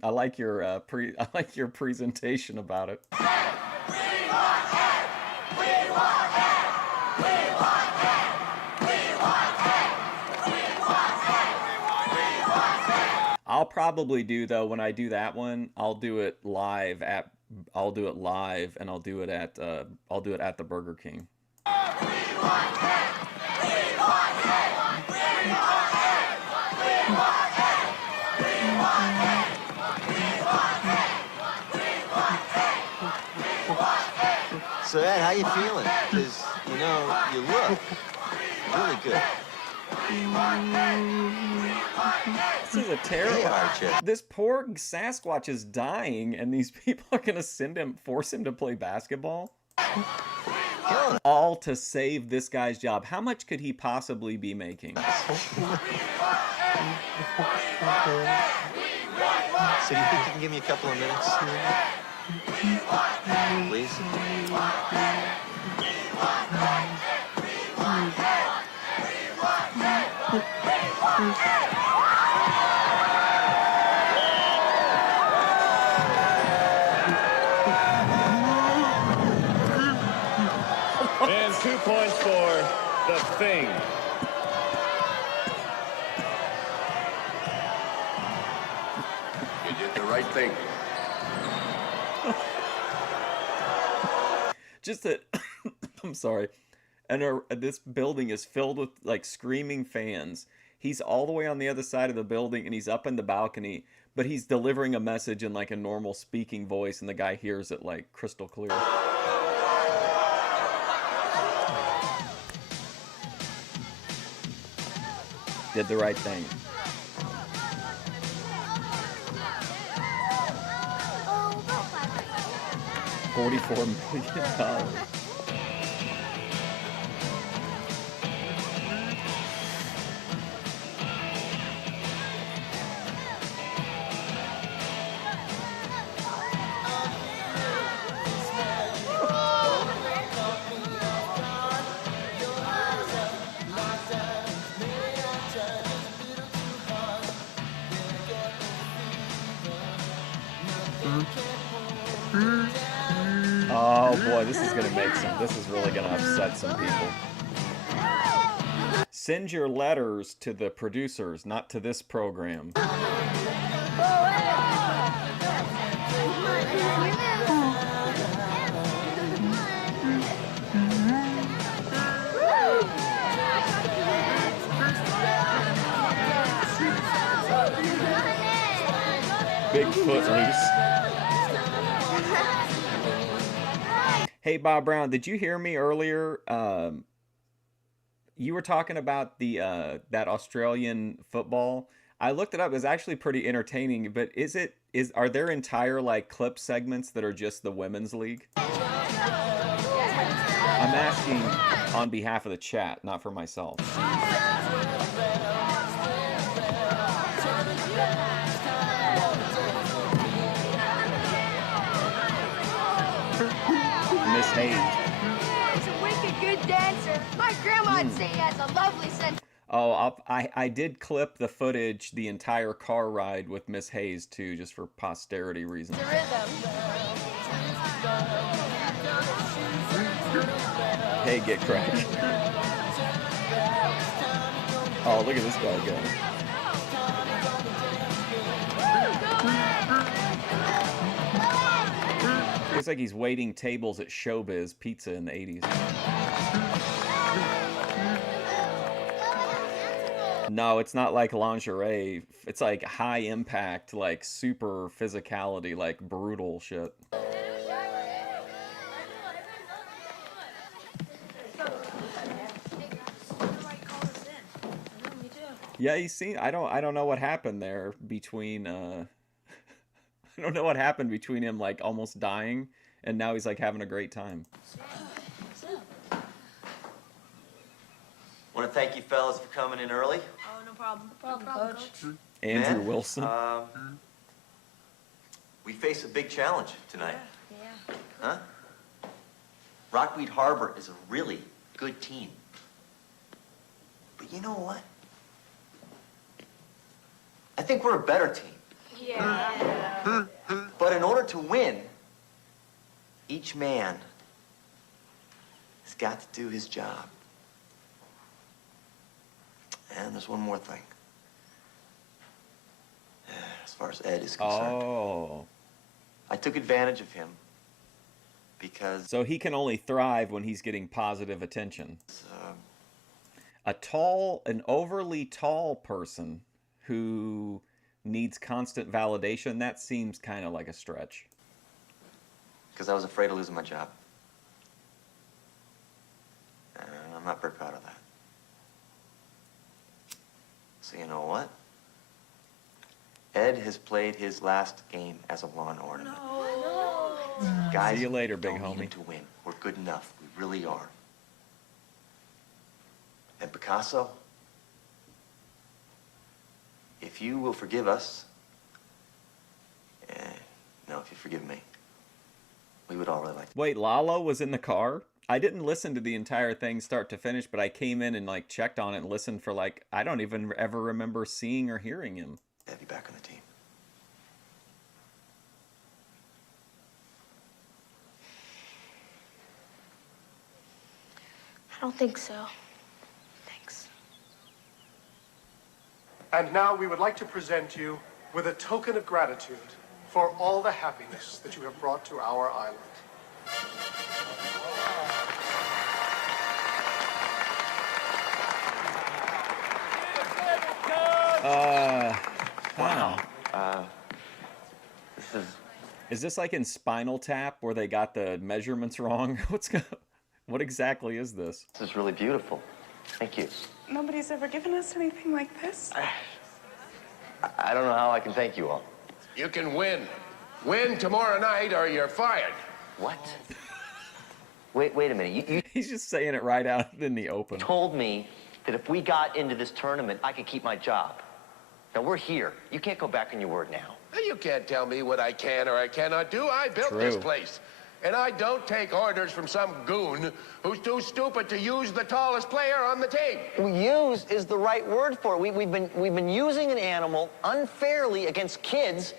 I like your I like your presentation about it. We want Ed! We probably do though when I do that one. I'll do it live at. I'll do it live, and I'll do it at. I'll do it at the Burger King. So, Ed, how you feeling? Because, you know, you look really good. This is a terrible. Hey, Archie. This poor Sasquatch is dying, and these people are gonna force him to play basketball. All to save this guy's job. How much could he possibly be making? So you think you can give me a couple of minutes? Please? And 2 points for the Thing. You did the right thing. Just that. I'm sorry. And this building is filled with like screaming fans. He's all the way on the other side of the building, and he's up in the balcony, but he's delivering a message in like a normal speaking voice, and the guy hears it like crystal clear. Did the right thing. $44 million. Oh boy, this is really gonna upset some people. Send your letters to the producers, not to this program. Bigfoot loose. Hey, Bob Brown, did you hear me earlier? You were talking about the that Australian football. I looked it up. It's actually pretty entertaining. But are there entire like clip segments that are just the women's league? I'm asking on behalf of the chat, not for myself. Miss Hayes. He's a wicked good dancer. My grandma'd say he has a lovely sense. Oh, I did clip the footage, the entire car ride with Miss Hayes too, just for posterity reasons. The rhythm. Hey, get cracked. Oh, look at this guy go. Looks like he's waiting tables at Showbiz Pizza in the 80s. No, it's not like lingerie. It's like high impact, like super physicality, like brutal shit. Yeah, you see, I don't know what happened there between I don't know what happened between him like almost dying and now he's like having a great time. Want to thank you fellas for coming in early. Oh, no problem. No problem, Coach. Andrew Man, Wilson. We face a big challenge tonight. Yeah. Huh? Rockweed Harbor is a really good team. But you know what? I think we're a better team. Yeah. But in order to win, each man has got to do his job. And there's one more thing. As far as Ed is concerned. Oh. I took advantage of him because... So he can only thrive when he's getting positive attention. An overly tall person who needs constant validation, that seems kind of like a stretch. Because I was afraid of losing my job. And I'm not very proud of that. So you know what? Ed has played his last game as a lawn ornament. Guys, see you later, big don't homie. need to win. We're good enough. We really are. And Picasso, if you will forgive us, no, if you forgive me, we would all really like to. Wait, Lalo was in the car? I didn't listen to the entire thing start to finish, but I came in and like checked on it and listened for like, I don't even ever remember seeing or hearing him. Have you back on the team? I don't think so. Thanks. And now we would like to present you with a token of gratitude for all the happiness that you have brought to our island. Wow. This is this like in Spinal Tap where they got the measurements wrong? What exactly is this? This is really beautiful. Thank you. Nobody's ever given us anything like this. I don't know how I can thank you all. You can win. Win tomorrow night or you're fired. What? Wait a minute. You He's just saying it right out in the open. told me that if we got into this tournament, I could keep my job. Now, we're here. You can't go back on your word now. You can't tell me what I can or I cannot do. I built this True. place. And I don't take orders from some goon who's too stupid to use the tallest player on the team. Well, use is the right word for it. We've been using an animal unfairly against kids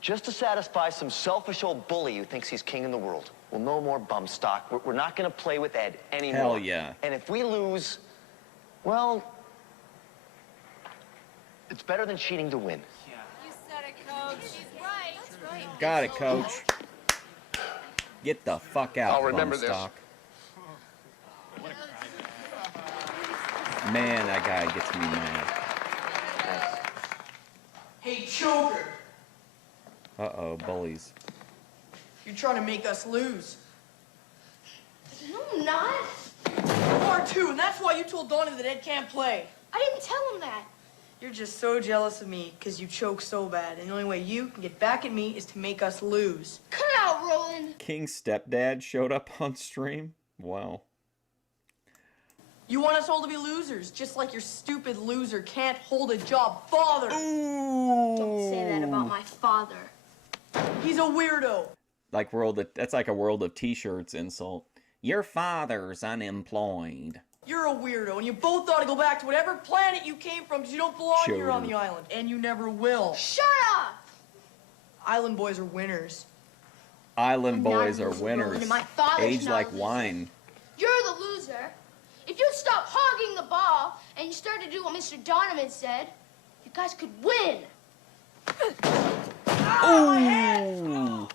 just to satisfy some selfish old bully who thinks he's king in the world. Well, no more bum stock. We're not going to play with Ed anymore. Hell yeah. And if we lose, well, it's better than cheating to win. You said it, Coach. She's right. That's right. Got it, coach. Get the fuck out, I'll remember bum this. stock. Man, that guy gets me mad. Hey, choker. Uh-oh, bullies. You're trying to make us lose. No, I'm not. You are too, and that's why you told Donnie that Ed can't play. I didn't tell him that. You're just so jealous of me because you choke so bad, and the only way you can get back at me is to make us lose. Cut out, Roland. King's stepdad showed up on stream? Wow. You want us all to be losers, just like your stupid loser can't hold a job father. Don't say that about my father. He's a weirdo. Like that's like a World of T-shirts insult. Your father's unemployed. You're a weirdo, and you both ought to go back to whatever planet you came from because you don't belong here on the island, and you never will. Shut up! Island boys are winners. Island I'm not boys are losing, winners. Roland, and my father's Age not like losing. wine. You're the loser. If you'd stop hogging the ball and you start to do what Mr. Donovan said, you guys could win. Ooh.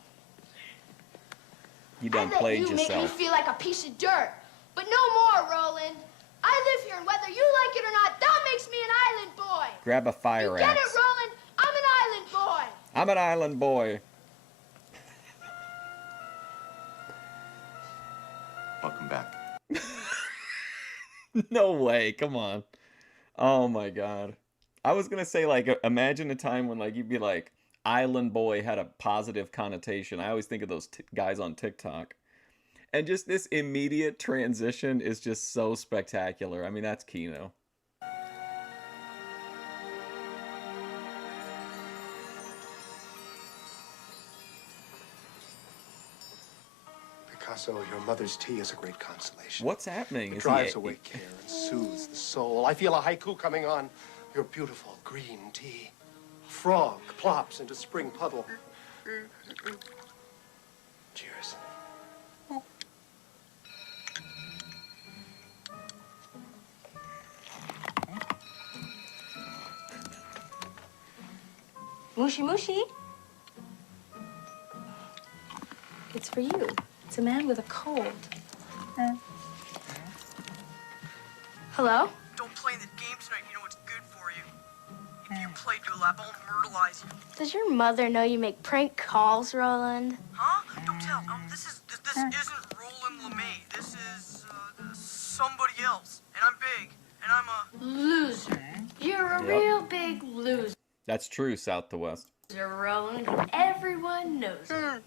You done I bet played you make me yourself. feel like a piece of dirt. But no more, Roland. I live here, and whether you like it or not, that makes me an island boy. Grab a fire You get axe. it, Roland? I'm an island boy. I'm an island boy. Welcome back. No way. Come on. Oh my god. I was gonna say, like, imagine a time when, like, you'd be like, island boy had a positive connotation. I always think of those guys on TikTok. And just this immediate transition is just so spectacular. I mean, that's Kino. Picasso, your mother's tea is a great consolation. What's happening? It Is drives he- away care and soothes the soul. I feel a haiku coming on. Your beautiful green tea. A frog plops into spring puddle. Cheers. Mushy mushy. It's for you. It's a man with a cold. Hello? Don't play in the game tonight. You know it's good for you. If you play Dulap, I'll myrtleize you. Does your mother know you make prank calls, Roland? Huh? Don't tell. This isn't Roland LeMay. This is somebody else. And I'm big. And I'm a Loser. You're a Yep. real big loser, That's true, south to west. Roland. Everyone knows it.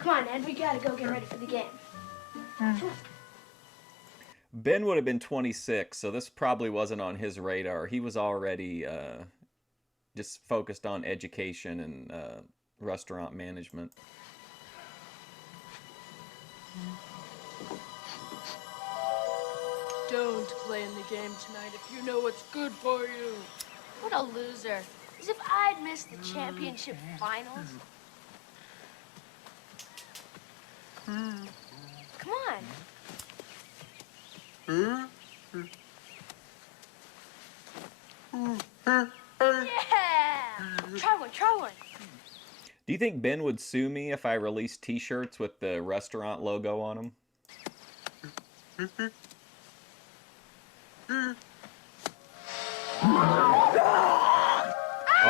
Come on, Ed. We gotta go get ready for the game. Ben would have been 26, so this probably wasn't on his radar. He was already just focused on education and restaurant management. Don't play in the game tonight if you know what's good for you. What a loser. As if I'd missed the championship finals. Come on. Yeah! Try one. Do you think Ben would sue me if I released t-shirts with the restaurant logo on them?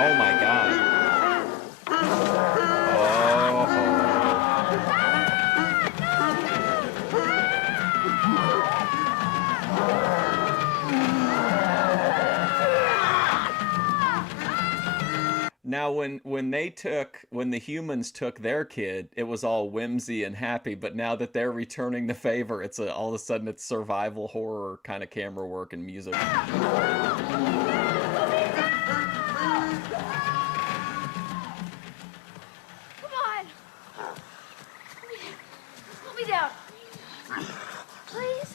Oh my god. Oh. Now when the humans took their kid, it was all whimsy and happy, but now that they're returning the favor, it's all of a sudden it's survival horror kind of camera work and music. Come on. Put me down. Please.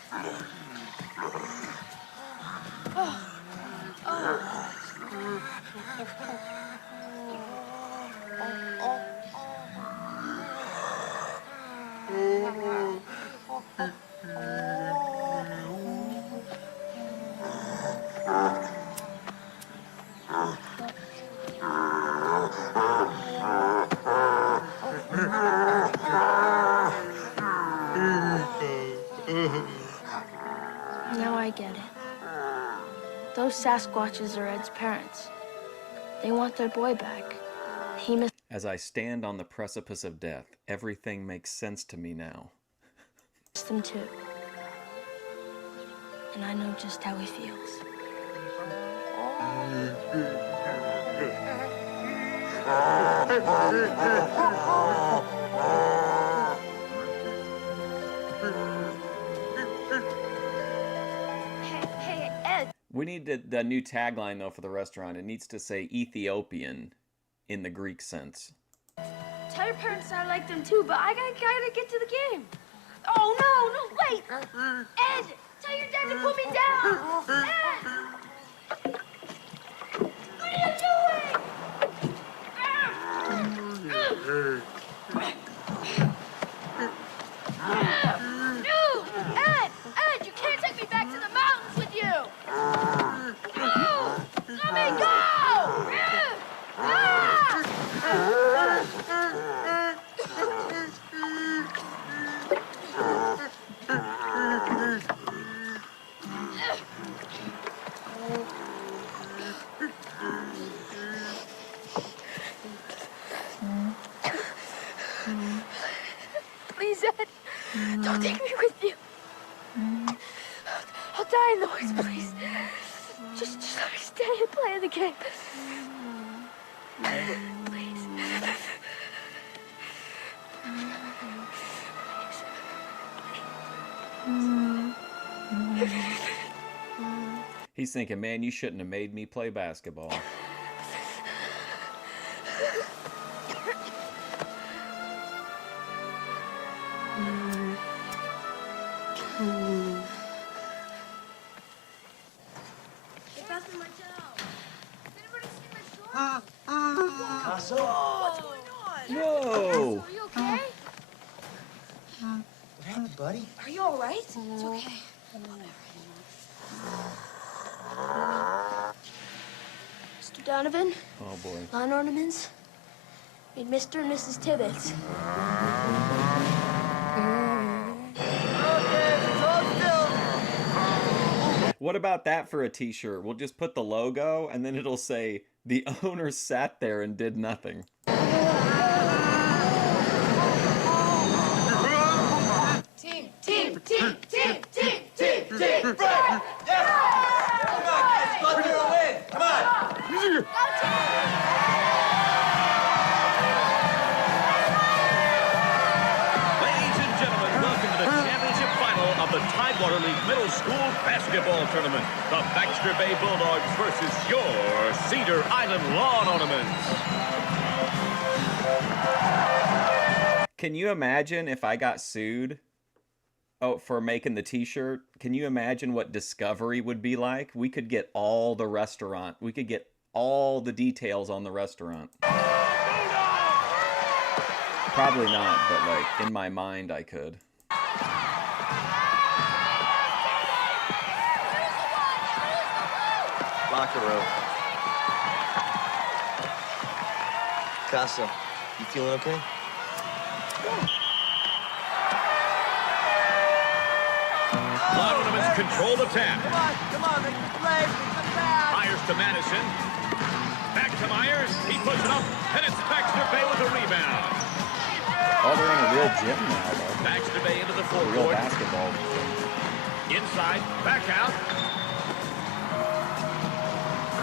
Now I get it. Those Sasquatches are Ed's parents. They want their boy back. He missed As I stand on the precipice of death, everything makes sense to me now. them too. And I know just how he feels. Hey, Ed. We need the new tagline, though, for the restaurant. It needs to say Ethiopian in the Greek sense. Tell your parents I like them too, but I gotta get to the game. Oh, no, wait! Ed, tell your dad to put me down! Ed! What are you doing? No! Ed, you can't take me back to the mountains with you! No! Let me go! Please, Ed, don't take me with you. I'll die in the woods, please. Just let me stay and play the game. Please. He's thinking, man, you shouldn't have made me play basketball. Picasso? What's going on? Whoa! Are you okay? What happened, buddy? Are you all right? It's okay. Mr. Donovan, Oh boy. lawn ornaments. Meet Mr. and Mrs. Tibbetts. What about that for a t-shirt? We'll just put the logo and then it'll say, the owner sat there and did nothing. Team, team, team, team, team, team, team. Right. Yes. Come on, guys. Go through a win. Come on. Ladies and gentlemen, welcome to the championship final of the Tidewater League Middle School Basketball Tournament. The Baxter Bay Bulldogs versus your Cedar Island Lawn Ornaments. Can you imagine if I got sued for making the t-shirt? Can you imagine what Discovery would be like? We could get all the restaurant. We could get all the details on the restaurant. Probably not, but like in my mind I could. Locker room. Casa, you feeling okay? Lawn Ornaments control the tap. Come on, make the play, make the pass. Myers to Madison. Back to Myers. He puts it up, and it's Baxter Bay with a rebound. Oh, they're in a real gym now, though. Baxter Bay into the A real forecourt. basketball. Inside, back out.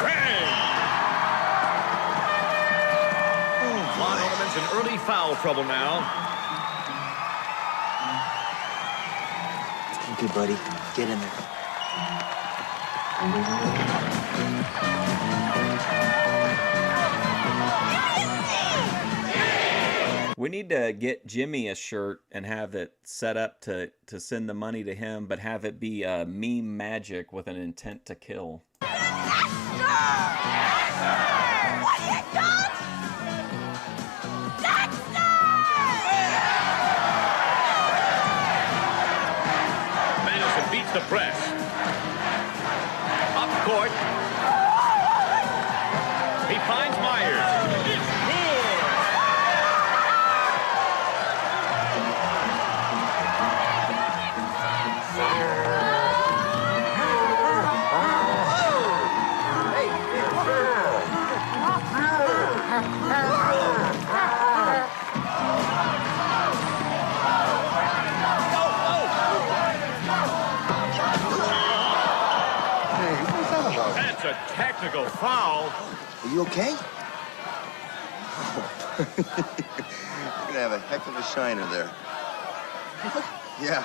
Bang! Lawn Ornaments in early foul trouble now. Okay, buddy. Get in there. We need to get Jimmy a shirt and have it set up to send the money to him, but have it be meme magic with an intent to kill. Madison beats the press. Up court. He finds Myers. It's good. That's a technical foul. Are you okay? You're gonna have a heck of a shiner there. Yeah.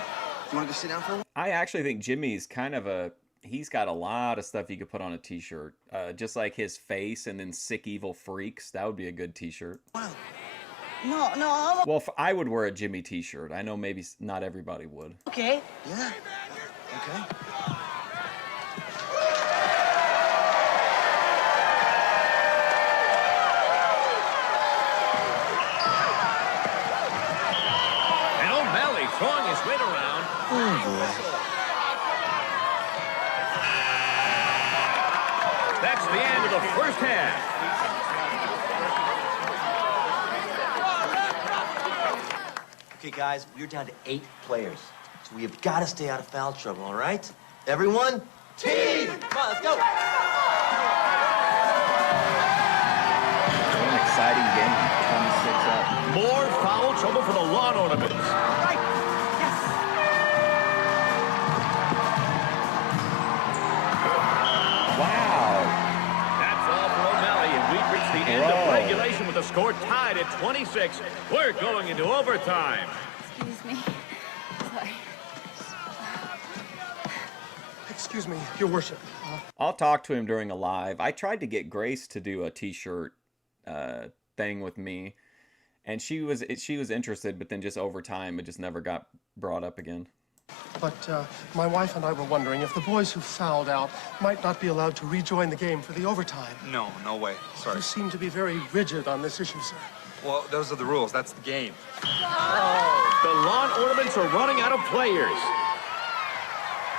You wanna go sit down for a while? I actually think Jimmy's kind of he's got a lot of stuff you could put on a t-shirt. Just like his face and then Sick Evil Freaks. That would be a good t-shirt. No, I'm Well, I would wear a Jimmy t-shirt. I know maybe not everybody would. okay. Yeah. Okay. And O'Malley throwing his weight around. Oh, boy. That's the end of the first half. Okay, guys, we're down to 8 players. So we have got to stay out of foul trouble, all right? Everyone, team! Come on, let's go! What an exciting game. 26 up. More foul trouble for the Lawn Ornaments. Wow. That's all for O'Malley, and we've reached the end of regulation with the score tied at 26. We're going into overtime. Excuse me. Sorry. Excuse me, Your Worship. I'll talk to him during a live. I tried to get Grace to do a t-shirt thing with me, and she was interested, but then just over time, it just never got brought up again. But my wife and I were wondering if the boys who fouled out might not be allowed to rejoin the game for the overtime. No, no way. Sorry. You seem to be very rigid on this issue, sir. Well, those are the rules. That's the game. The Lawn Ornaments are running out of players.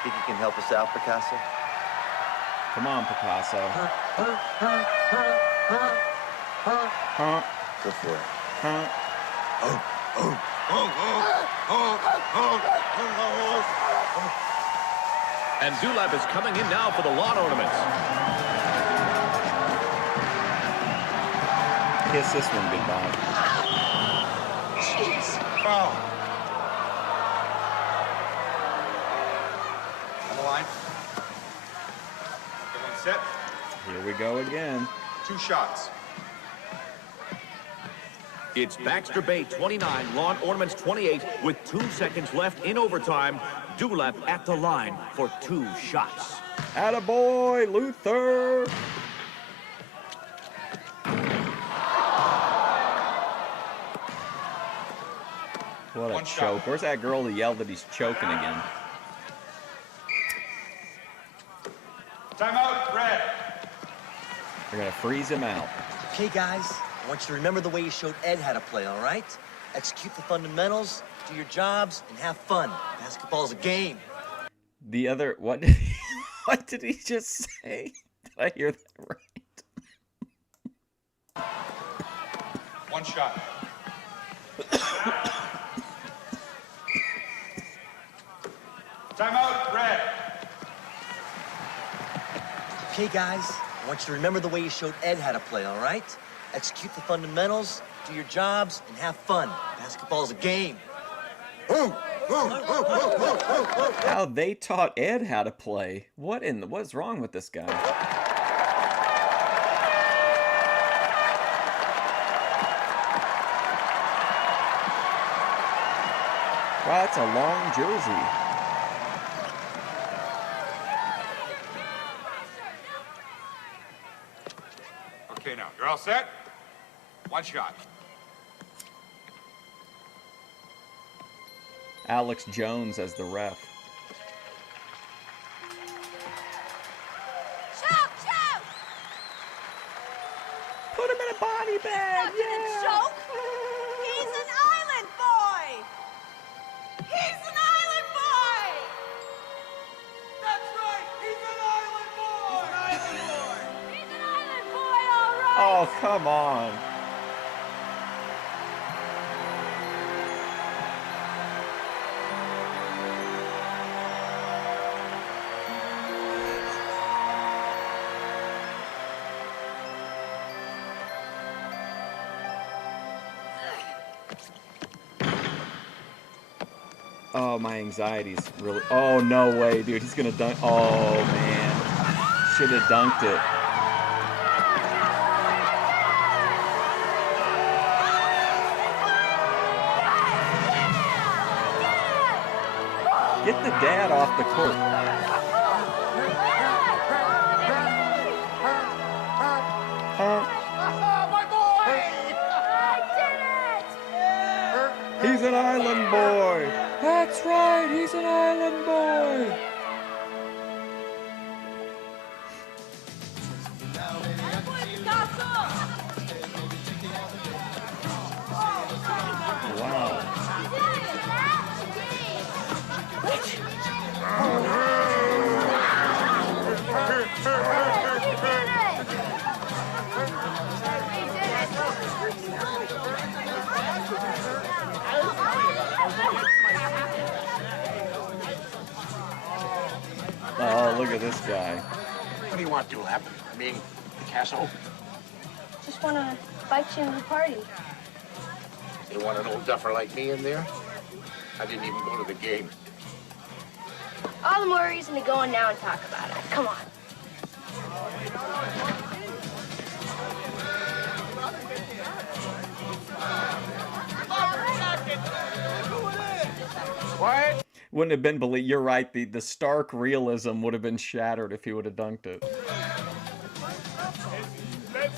Think you can help us out, Picasso? Come on, Picasso. Huh? Go for it. Huh? And Dulap is coming in now for the lawn ornaments. Kiss this one goodbye. Jeez. Foul. On the line. Everyone set. Here we go again. 2 shots. It's Baxter Bay 29, Lawn Ornaments 28, with 2 seconds left in overtime. Dulap at the line for 2 shots. Attaboy, Luther! What a choke. Where's that girl that yelled that he's choking again? Timeout, Brad. They're going to freeze him out. Okay, guys, I want you to remember the way you showed Ed how to play, all right? Execute the fundamentals, do your jobs, and have fun. Basketball's a game. The other, what did he just say? Did I hear that right? 1 shot. Timeout, Brad. Okay, guys, I want you to remember the way you showed Ed how to play, all right? Execute the fundamentals, do your jobs, and have fun. Basketball's a game. How they taught Ed how to play. What's wrong with this guy? Wow, that's a long jersey. Okay, now, you're all set? 1 shot. Alex Jones as the ref. Choke, choke! Put him in a body bag, yeah! Choke? He's an island boy! He's an island boy! That's right! He's an island boy! He's an island boy! He's an island boy, all right! Oh, come on. Oh, my anxiety's really... Oh, no way, dude. He's going to dunk... Oh, man. Should have dunked it. Get the dad off the court. My boy! He's an island boy. That's right, he's an island boy. Wow. Oh, look at this guy. What do you want, Dulap? I mean, Picasso? Just want to invite you to the party. You want an old duffer like me in there? I didn't even go to the game. All the more reason to go in now and talk about it. Come on. What? Wouldn't have been believed. You're right. The stark realism would have been shattered if he would have dunked it.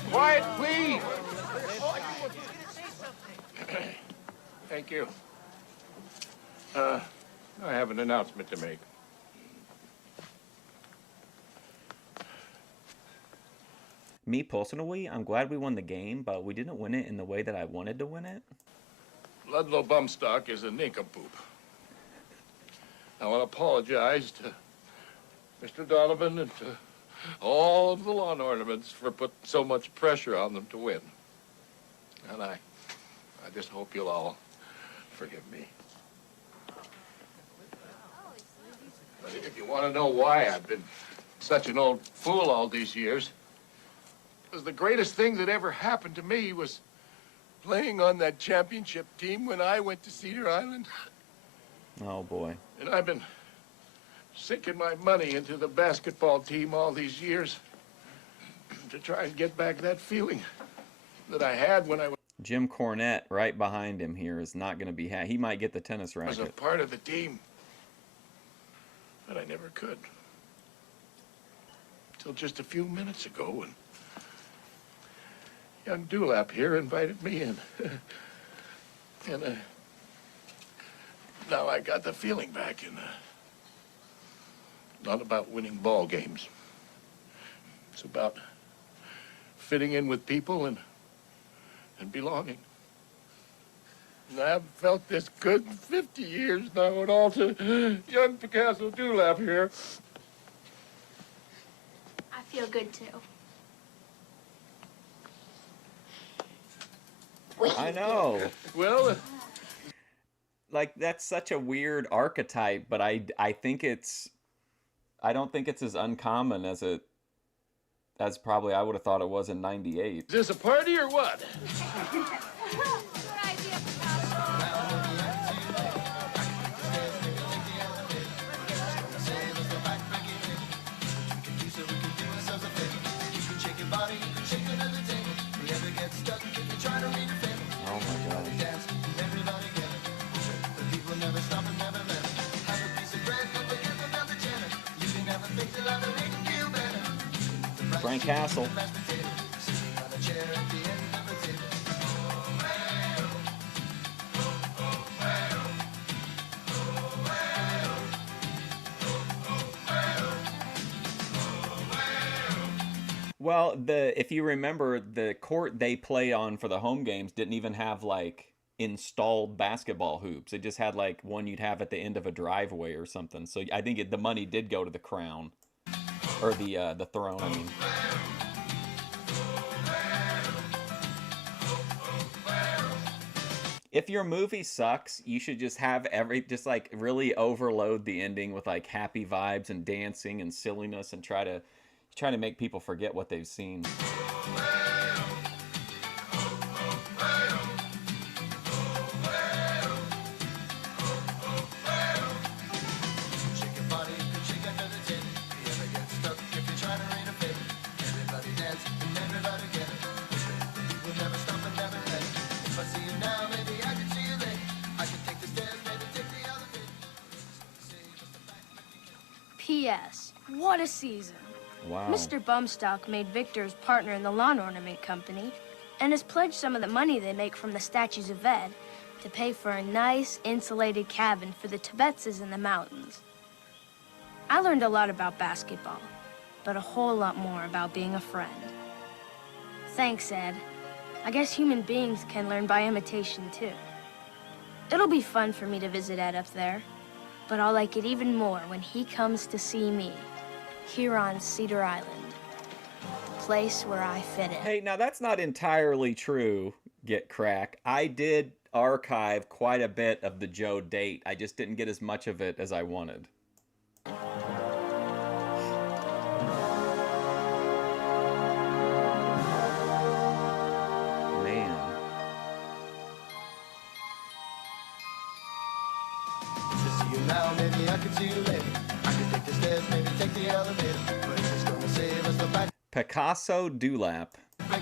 Quiet, please. Thank you. I have an announcement to make. Me personally, I'm glad we won the game, but we didn't win it in the way that I wanted to win it. Ludlow Bumstock is a nincompoop. I want to apologize to Mr. Donovan and to all of the lawn ornaments for putting so much pressure on them to win. And I just hope you'll all forgive me. But if you want to know why I've been such an old fool all these years, because the greatest thing that ever happened to me was playing on that championship team when I went to Cedar Island. Oh, boy. And I've been sinking my money into the basketball team all these years to try and get back that feeling that I had when I was Jim Cornette, right behind him here, is not going to be he might get the tennis a racket. part of the team. But I never could. Till just a few minutes ago when young Dewlap here invited me in. And now I got the feeling back, and not about winning ball games. It's about fitting in with people and belonging. And I've felt this good in 50 years now, and all to young Picasso Dewlap here. I feel good too. I know. Well, like, that's such a weird archetype, but I think I don't think it's as uncommon as probably I would have thought it was in '98. Is this a party or what? Oh my gosh. Frank Castle. Well, if you remember, the court they play on for the home games didn't even have like installed basketball hoops. It just had like one you'd have at the end of a driveway or something. So I think the money did go to the crown, or the throne. I mean. If your movie sucks, you should just have just like really overload the ending with like happy vibes and dancing and silliness and try to make people forget what they've seen. P.S. What a season. Wow. Mr. Bumstock made Victor his partner in the lawn ornament company and has pledged some of the money they make from the statues of Ed to pay for a nice, insulated cabin for the Tibetses in the mountains. I learned a lot about basketball, but a whole lot more about being a friend. Thanks, Ed. I guess human beings can learn by imitation, too. It'll be fun for me to visit Ed up there, but I'll like it even more when he comes to see me here on Cedar Island, place where I fit in. Hey, now that's not entirely true, Get Crack. I did archive quite a bit of the Joe date. I just didn't get as much of it as I wanted. Man. To see you now, maybe I could see you later. I could take the stairs, maybe take the elevator. But it's gonna save us the back. Picasso Dewlap.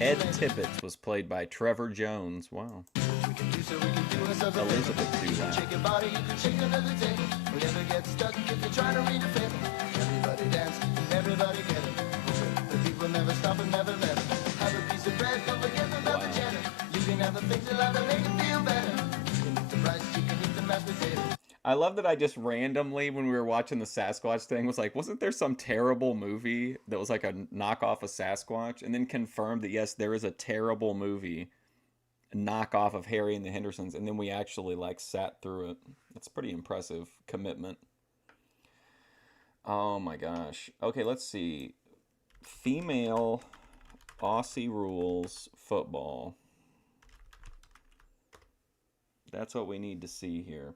Ed Tibbets was played by Trevor Jones. Wow. Elizabeth Dewlap. Shake your body, you can shake another day. We'll never get stuck if you're trying to read a fable. Everybody dance, everybody get it. The people never stop and never let it. Have a piece of bread, don't forget about the cheddar. You can have the things that love and make it feel better. You can eat the rice, you can eat the mashed potatoes. I love that I just randomly, when we were watching the Sasquatch thing, was like, wasn't there some terrible movie that was like a knockoff of Sasquatch? And then confirmed that, yes, there is a terrible movie, a knockoff of Harry and the Hendersons. And then we actually like sat through it. That's pretty impressive commitment. Oh my gosh. Okay, let's see. female Aussie rules football. That's what we need to see here.